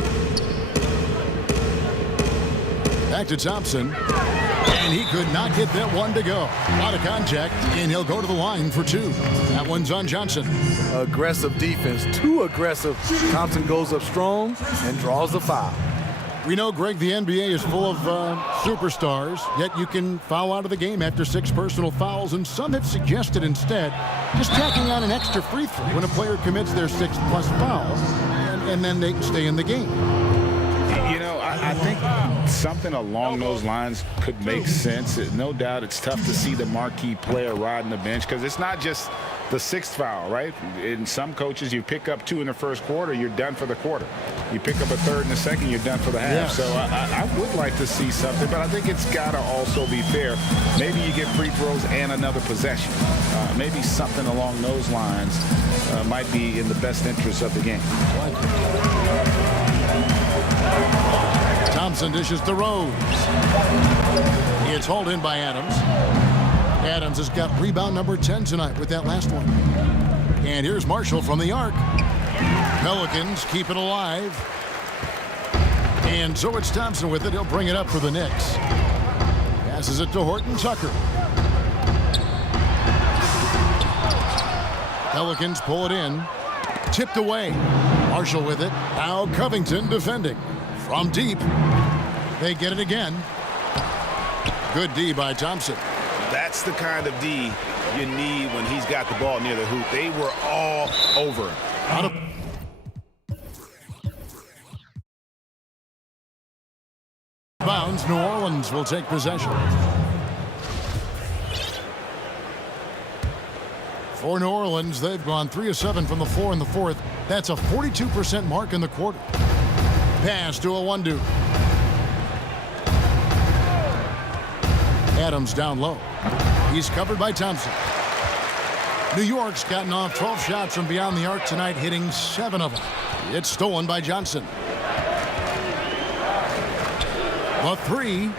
Back to Thompson. And he could not get that one to go. A lot of contact, and he'll go to the line for 2. That one's on Johnson. Aggressive defense, too aggressive. Thompson goes up strong and draws the foul. We know, Greg, the NBA is full of superstars, yet you can foul out of the game after 6 personal fouls, and some have suggested instead just tacking on an extra free throw when a player commits their 6th+ foul, and then they can stay in the game. You know, I think something along those lines could make sense. No doubt it's tough to see the marquee player riding the bench because it's not just the 6th foul, right? In some coaches, you pick up 2 in the first quarter, you're done for the quarter. You pick up a 3rd in the second, you're done for the half. Yeah. So I would like to see something, but I think it's got to also be fair. Maybe you get free throws and another possession. Maybe something along those lines might be in the best interest of the game. Thompson dishes to Rose. It's hauled in by Adams. Adams has got rebound number 10 tonight with that last one. And here's Marshall from the arc. Pelicans keep it alive. And so it's Thompson with it. He'll bring it up for the Knicks. Passes it to Horton Tucker. Pelicans pull it in. Tipped away. Marshall with it. Now Covington defending. From deep. They get it again. Good D by Thompson. That's the kind of D you need when he's got the ball near the hoop. They were all over him. Out of bounds, New Orleans will take possession. For New Orleans, they've gone 3 of 7 from the floor in the 4th. That's a 42% mark in the quarter. Pass to Awandu. Adams down low. He's covered by Thompson. New York's gotten off 12 shots from beyond the arc tonight, hitting 7 of them. It's stolen by Johnson. The 3.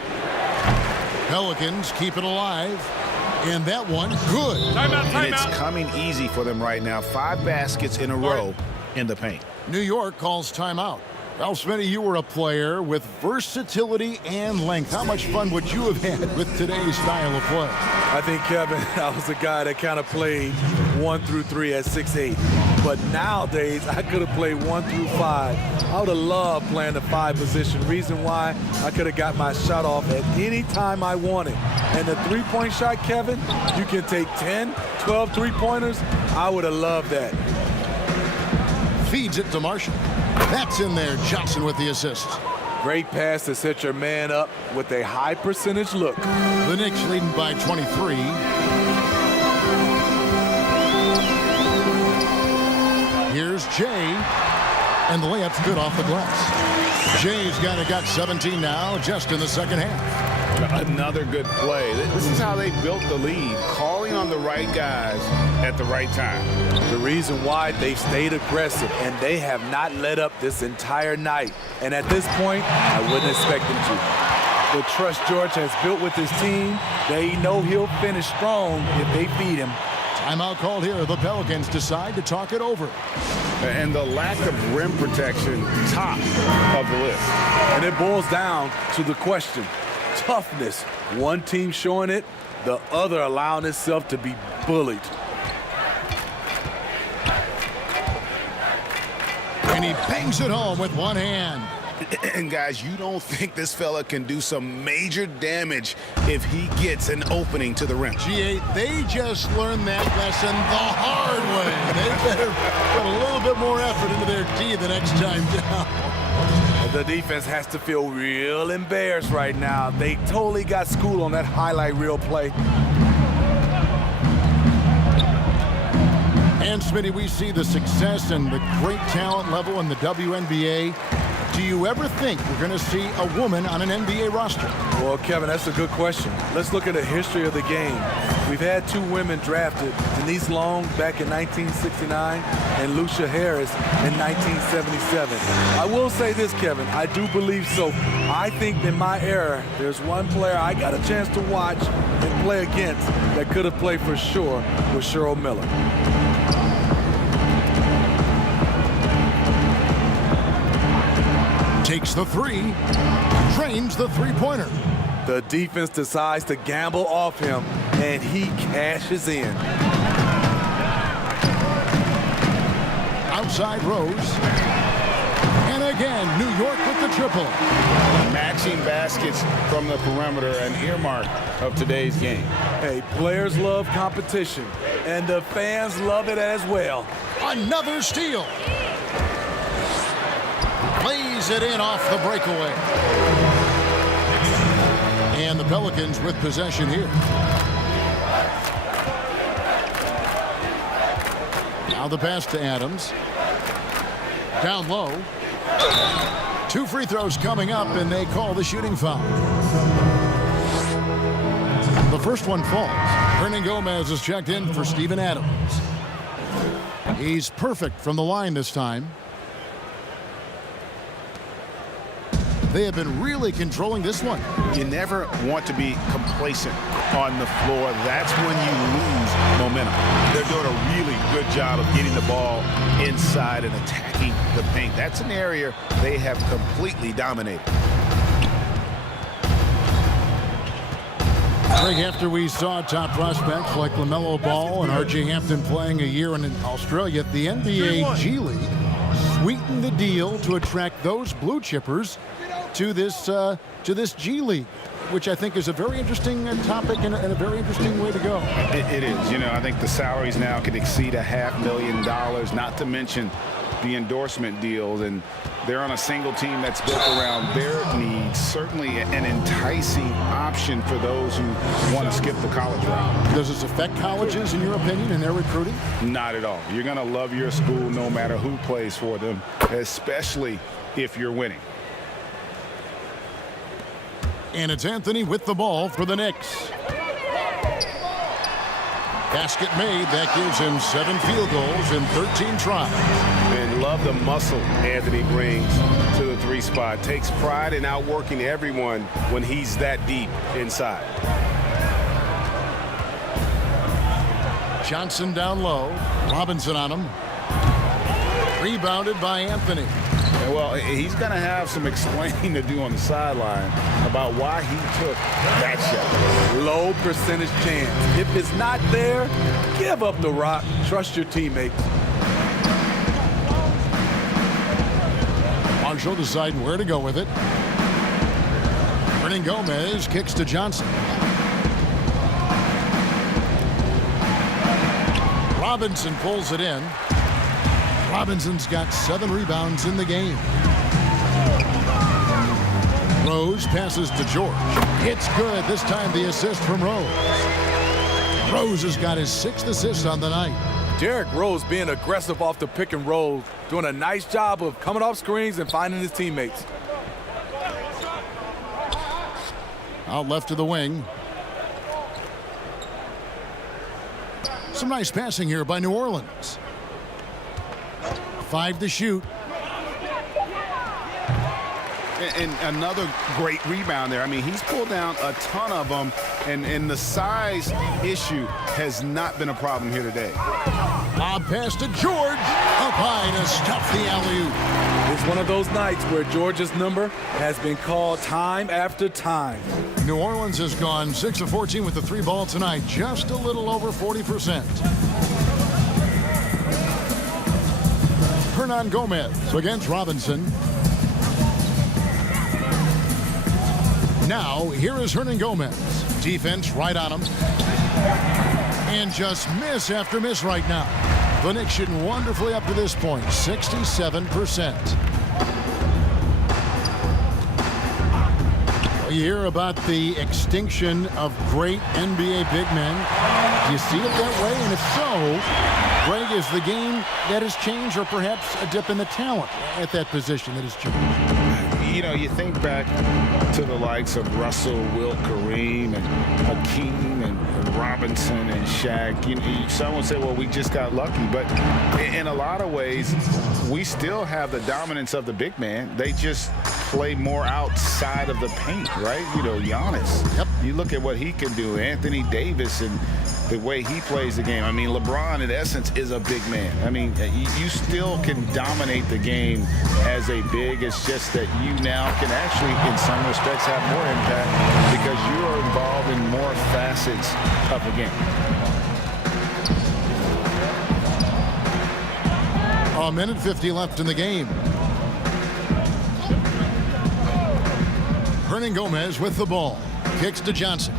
Pelicans keep it alive. And that one, good. And it's coming easy for them right now. 5 baskets in a row in the paint. New York calls timeout. Well, Smitty, you were a player with versatility and length. How much fun would you have had with today's style of play? I think, Kevin, I was a guy that kind of played 1 through 3 at 6'8". But nowadays, I could have played 1 through 5. I would have loved playing the 5 position. Reason why, I could have got my shot off at any time I wanted. And the three-point shot, Kevin, you can take 10, 12 three-pointers. I would have loved that. Feeds it to Marshall. That's in there. Johnson with the assist. Great pass to set your man up with a high percentage look. The Knicks leading by 23. Here's Jay. And the layup's good off the glass. Jay's got 17 now, just in the second half. Another good play. This is how they built the lead, calling on the right guys at the right time. The reason why they stayed aggressive, and they have not let up this entire night. And at this point, I wouldn't expect them to. The trust George has built with his team, they know he'll finish strong if they feed him. Timeout called here. The Pelicans decide to talk it over. And the lack of rim protection, top of the list. And it boils down to the question. Toughness. One team showing it, the other allowing itself to be bullied. And he bangs it home with one hand. And guys, you don't think this fella can do some major damage if he gets an opening to the rim. G8, they just learned that lesson the hard way. They better put a little bit more effort into their D the next time down. The defense has to feel real embarrassed right now. They totally got schooled on that highlight reel play. And Smitty, we see the success and the great talent level in the WNBA. Do you ever think we're going to see a woman on an NBA roster? Well, Kevin, that's a good question. Let's look at the history of the game. We've had 2 women drafted, Denise Long back in 1969 and Lucia Harris in 1977. I will say this, Kevin, I do believe so. I think in my era, there's one player I got a chance to watch and play against that could have played for sure with Cheryl Miller. Takes the 3, drains the three-pointer. The defense decides to gamble off him, and he cashes in. Outside Rose. And again, New York with the triple. Matching baskets from the perimeter, an earmark of today's game. Hey, players love competition, and the fans love it as well. Another steal. Lays it in off the breakaway. And the Pelicans with possession here. Now the pass to Adams. Down low. 2 free throws coming up, and they call the shooting foul. The first one falls. Hernan Gomez is checked in for Steven Adams. He's perfect from the line this time. They have been really controlling this one. You never want to be complacent on the floor. That's when you lose momentum. They're doing a really good job of getting the ball inside and attacking the paint. That's an area they have completely dominated. Greg, after we saw top prospects like LaMelo Ball and R.J. Hampton playing a year in Australia, the NBA G League sweetened the deal to attract those blue chippers to this G League, which I think is a very interesting topic and a very interesting way to go. It is. You know, I think the salaries now could exceed $500,000, not to mention the endorsement deals, and they're on a single team that's built around their needs. Certainly an enticing option for those who want to skip the college route. Does this affect colleges, in your opinion, in their recruiting? Not at all. You're going to love your school no matter who plays for them, especially if you're winning. And it's Anthony with the ball for the Knicks. Basket made. That gives him 7 field goals in 13 tries. And love the muscle Anthony brings to the 3 spot. Takes pride in outworking everyone when he's that deep inside. Johnson down low. Robinson on him. Rebounded by Anthony. Well, he's going to have some explaining to do on the sideline about why he took that shot. Low percentage chance. If it's not there, give up the rock. Trust your teammates. Marshall deciding where to go with it. Hernan Gomez kicks to Johnson. Robinson pulls it in. Robinson's got 7 rebounds in the game. Rose passes to George. It's good. This time the assist from Rose. Rose has got his 6th assist on the night. Derrick Rose being aggressive off the pick and roll, doing a nice job of coming off screens and finding his teammates. Out left to the wing. Some nice passing here by New Orleans. 5 to shoot. And another great rebound there. I mean, he's pulled down a ton of them, and the size issue has not been a problem here today. Lob pass to George. Up high to stuff the alley-oop. It's one of those nights where George's number has been called time after time. New Orleans has gone 6 of 14 with the 3 ball tonight, just a little over 40%. Hernan Gomez against Robinson. Now, here is Hernan Gomez. Defense right on him. And just miss after miss right now. The Knicks shooting wonderfully up to this point, 67%. You hear about the extinction of great NBA big men. Do you see it that way? And if so, Greg, is the game that has changed, or perhaps a dip in the talent at that position that has changed? You know, you think back to the likes of Russell, Wilt, Kareem, and Hakeem, and Robinson, and Shaq. Some would say, well, we just got lucky. But in a lot of ways, we still have the dominance of the big man. They just play more outside of the paint, right? You know, Giannis. Yep. You look at what he can do. Anthony Davis and the way he plays the game. I mean, LeBron, in essence, is a big man. I mean, you still can dominate the game as a big. It's just that you now can actually, in some respects, have more impact because you are involved in more facets of the game. A minute 50 left in the game. Hernangomez with the ball. Kicks to Johnson.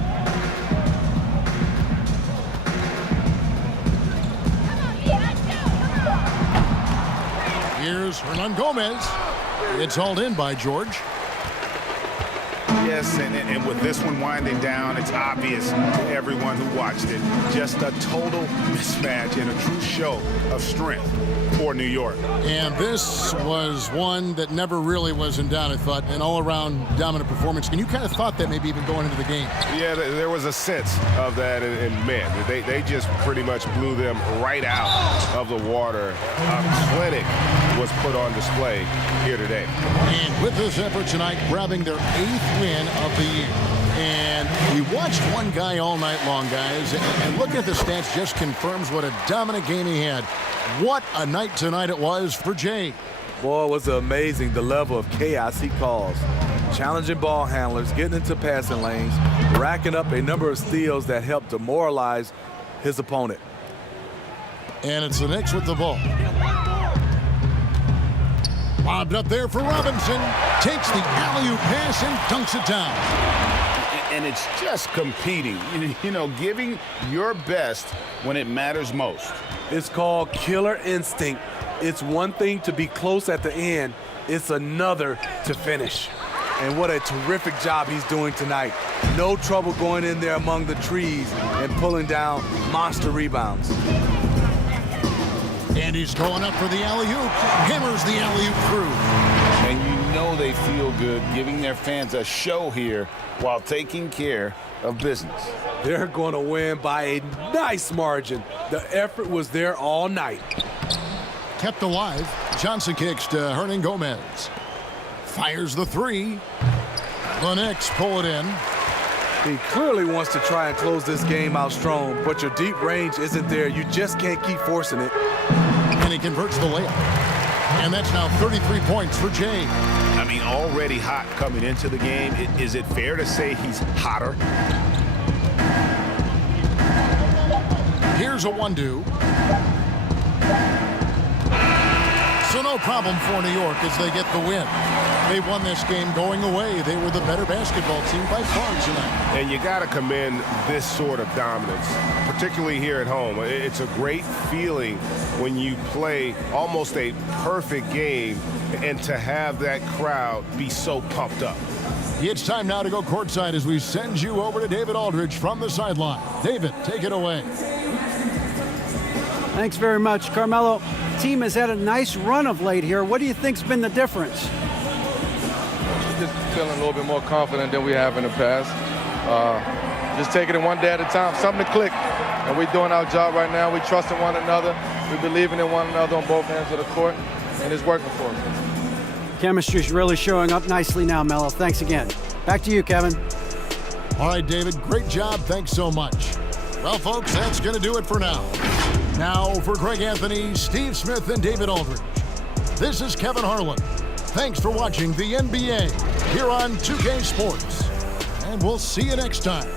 Here's Hernangomez. It's hauled in by George. Yes, and with this one winding down, it's obvious to everyone who watched it. Just a total mismatch and a true show of strength for New York. And this was one that never really was in doubt, I thought, an all-around dominant performance. And you kind of thought that maybe even going into the game. Yeah, there was a sense of that, and man, they just pretty much blew them right out of the water. A clinic was put on display here today. And with this effort tonight, grabbing their 8th win of the year. And we watched one guy all night long, guys, and looking at the stats just confirms what a dominant game he had. What a night tonight it was for Jay. Boy, it was amazing the level of chaos he caused. Challenging ball handlers, getting into passing lanes, racking up a number of steals that helped demoralize his opponent. And it's the Knicks with the ball. Lobbed up there for Robinson. Takes the alley-oop pass and dunks it down. And it's just competing, you know, giving your best when it matters most. It's called killer instinct. It's one thing to be close at the end. It's another to finish. And what a terrific job he's doing tonight. No trouble going in there among the trees and pulling down monster rebounds. And he's going up for the alley-oop. Hammers the alley-oop through. And you know they feel good giving their fans a show here while taking care of business. They're going to win by a nice margin. The effort was there all night. Kept alive. Johnson kicks to Hernangomez. Fires the three. The Knicks pull it in. He clearly wants to try and close this game out strong, but your deep range isn't there. You just can't keep forcing it. And he converts the layup. And that's now 33 points for Jay. I mean, already hot coming into the game. Is it fair to say he's hotter? Here's a 1-2. So no problem for New York as they get the win. They won this game going away. They were the better basketball team by far tonight. And you got to commend this sort of dominance, particularly here at home. It's a great feeling when you play almost a perfect game and to have that crowd be so pumped up. It's time now to go courtside as we send you over to David Aldridge from the sideline. David, take it away. Thanks very much, Carmelo. Team has had a nice run of late here. What do you think's been the difference? Just feeling a little bit more confident than we have in the past. Just taking it one day at a time. Something to click. And we're doing our job right now. We're trusting one another. We're believing in one another on both ends of the court. And it's working for us. Chemistry's really showing up nicely now, Melo. Thanks again. Back to you, Kevin. All right, David, great job. Thanks so much. Well, folks, that's going to do it for now. Now for Greg Anthony, Steve Smith, and David Aldridge. This is Kevin Harlan. Thanks for watching the NBA here on 2K Sports. And we'll see you next time.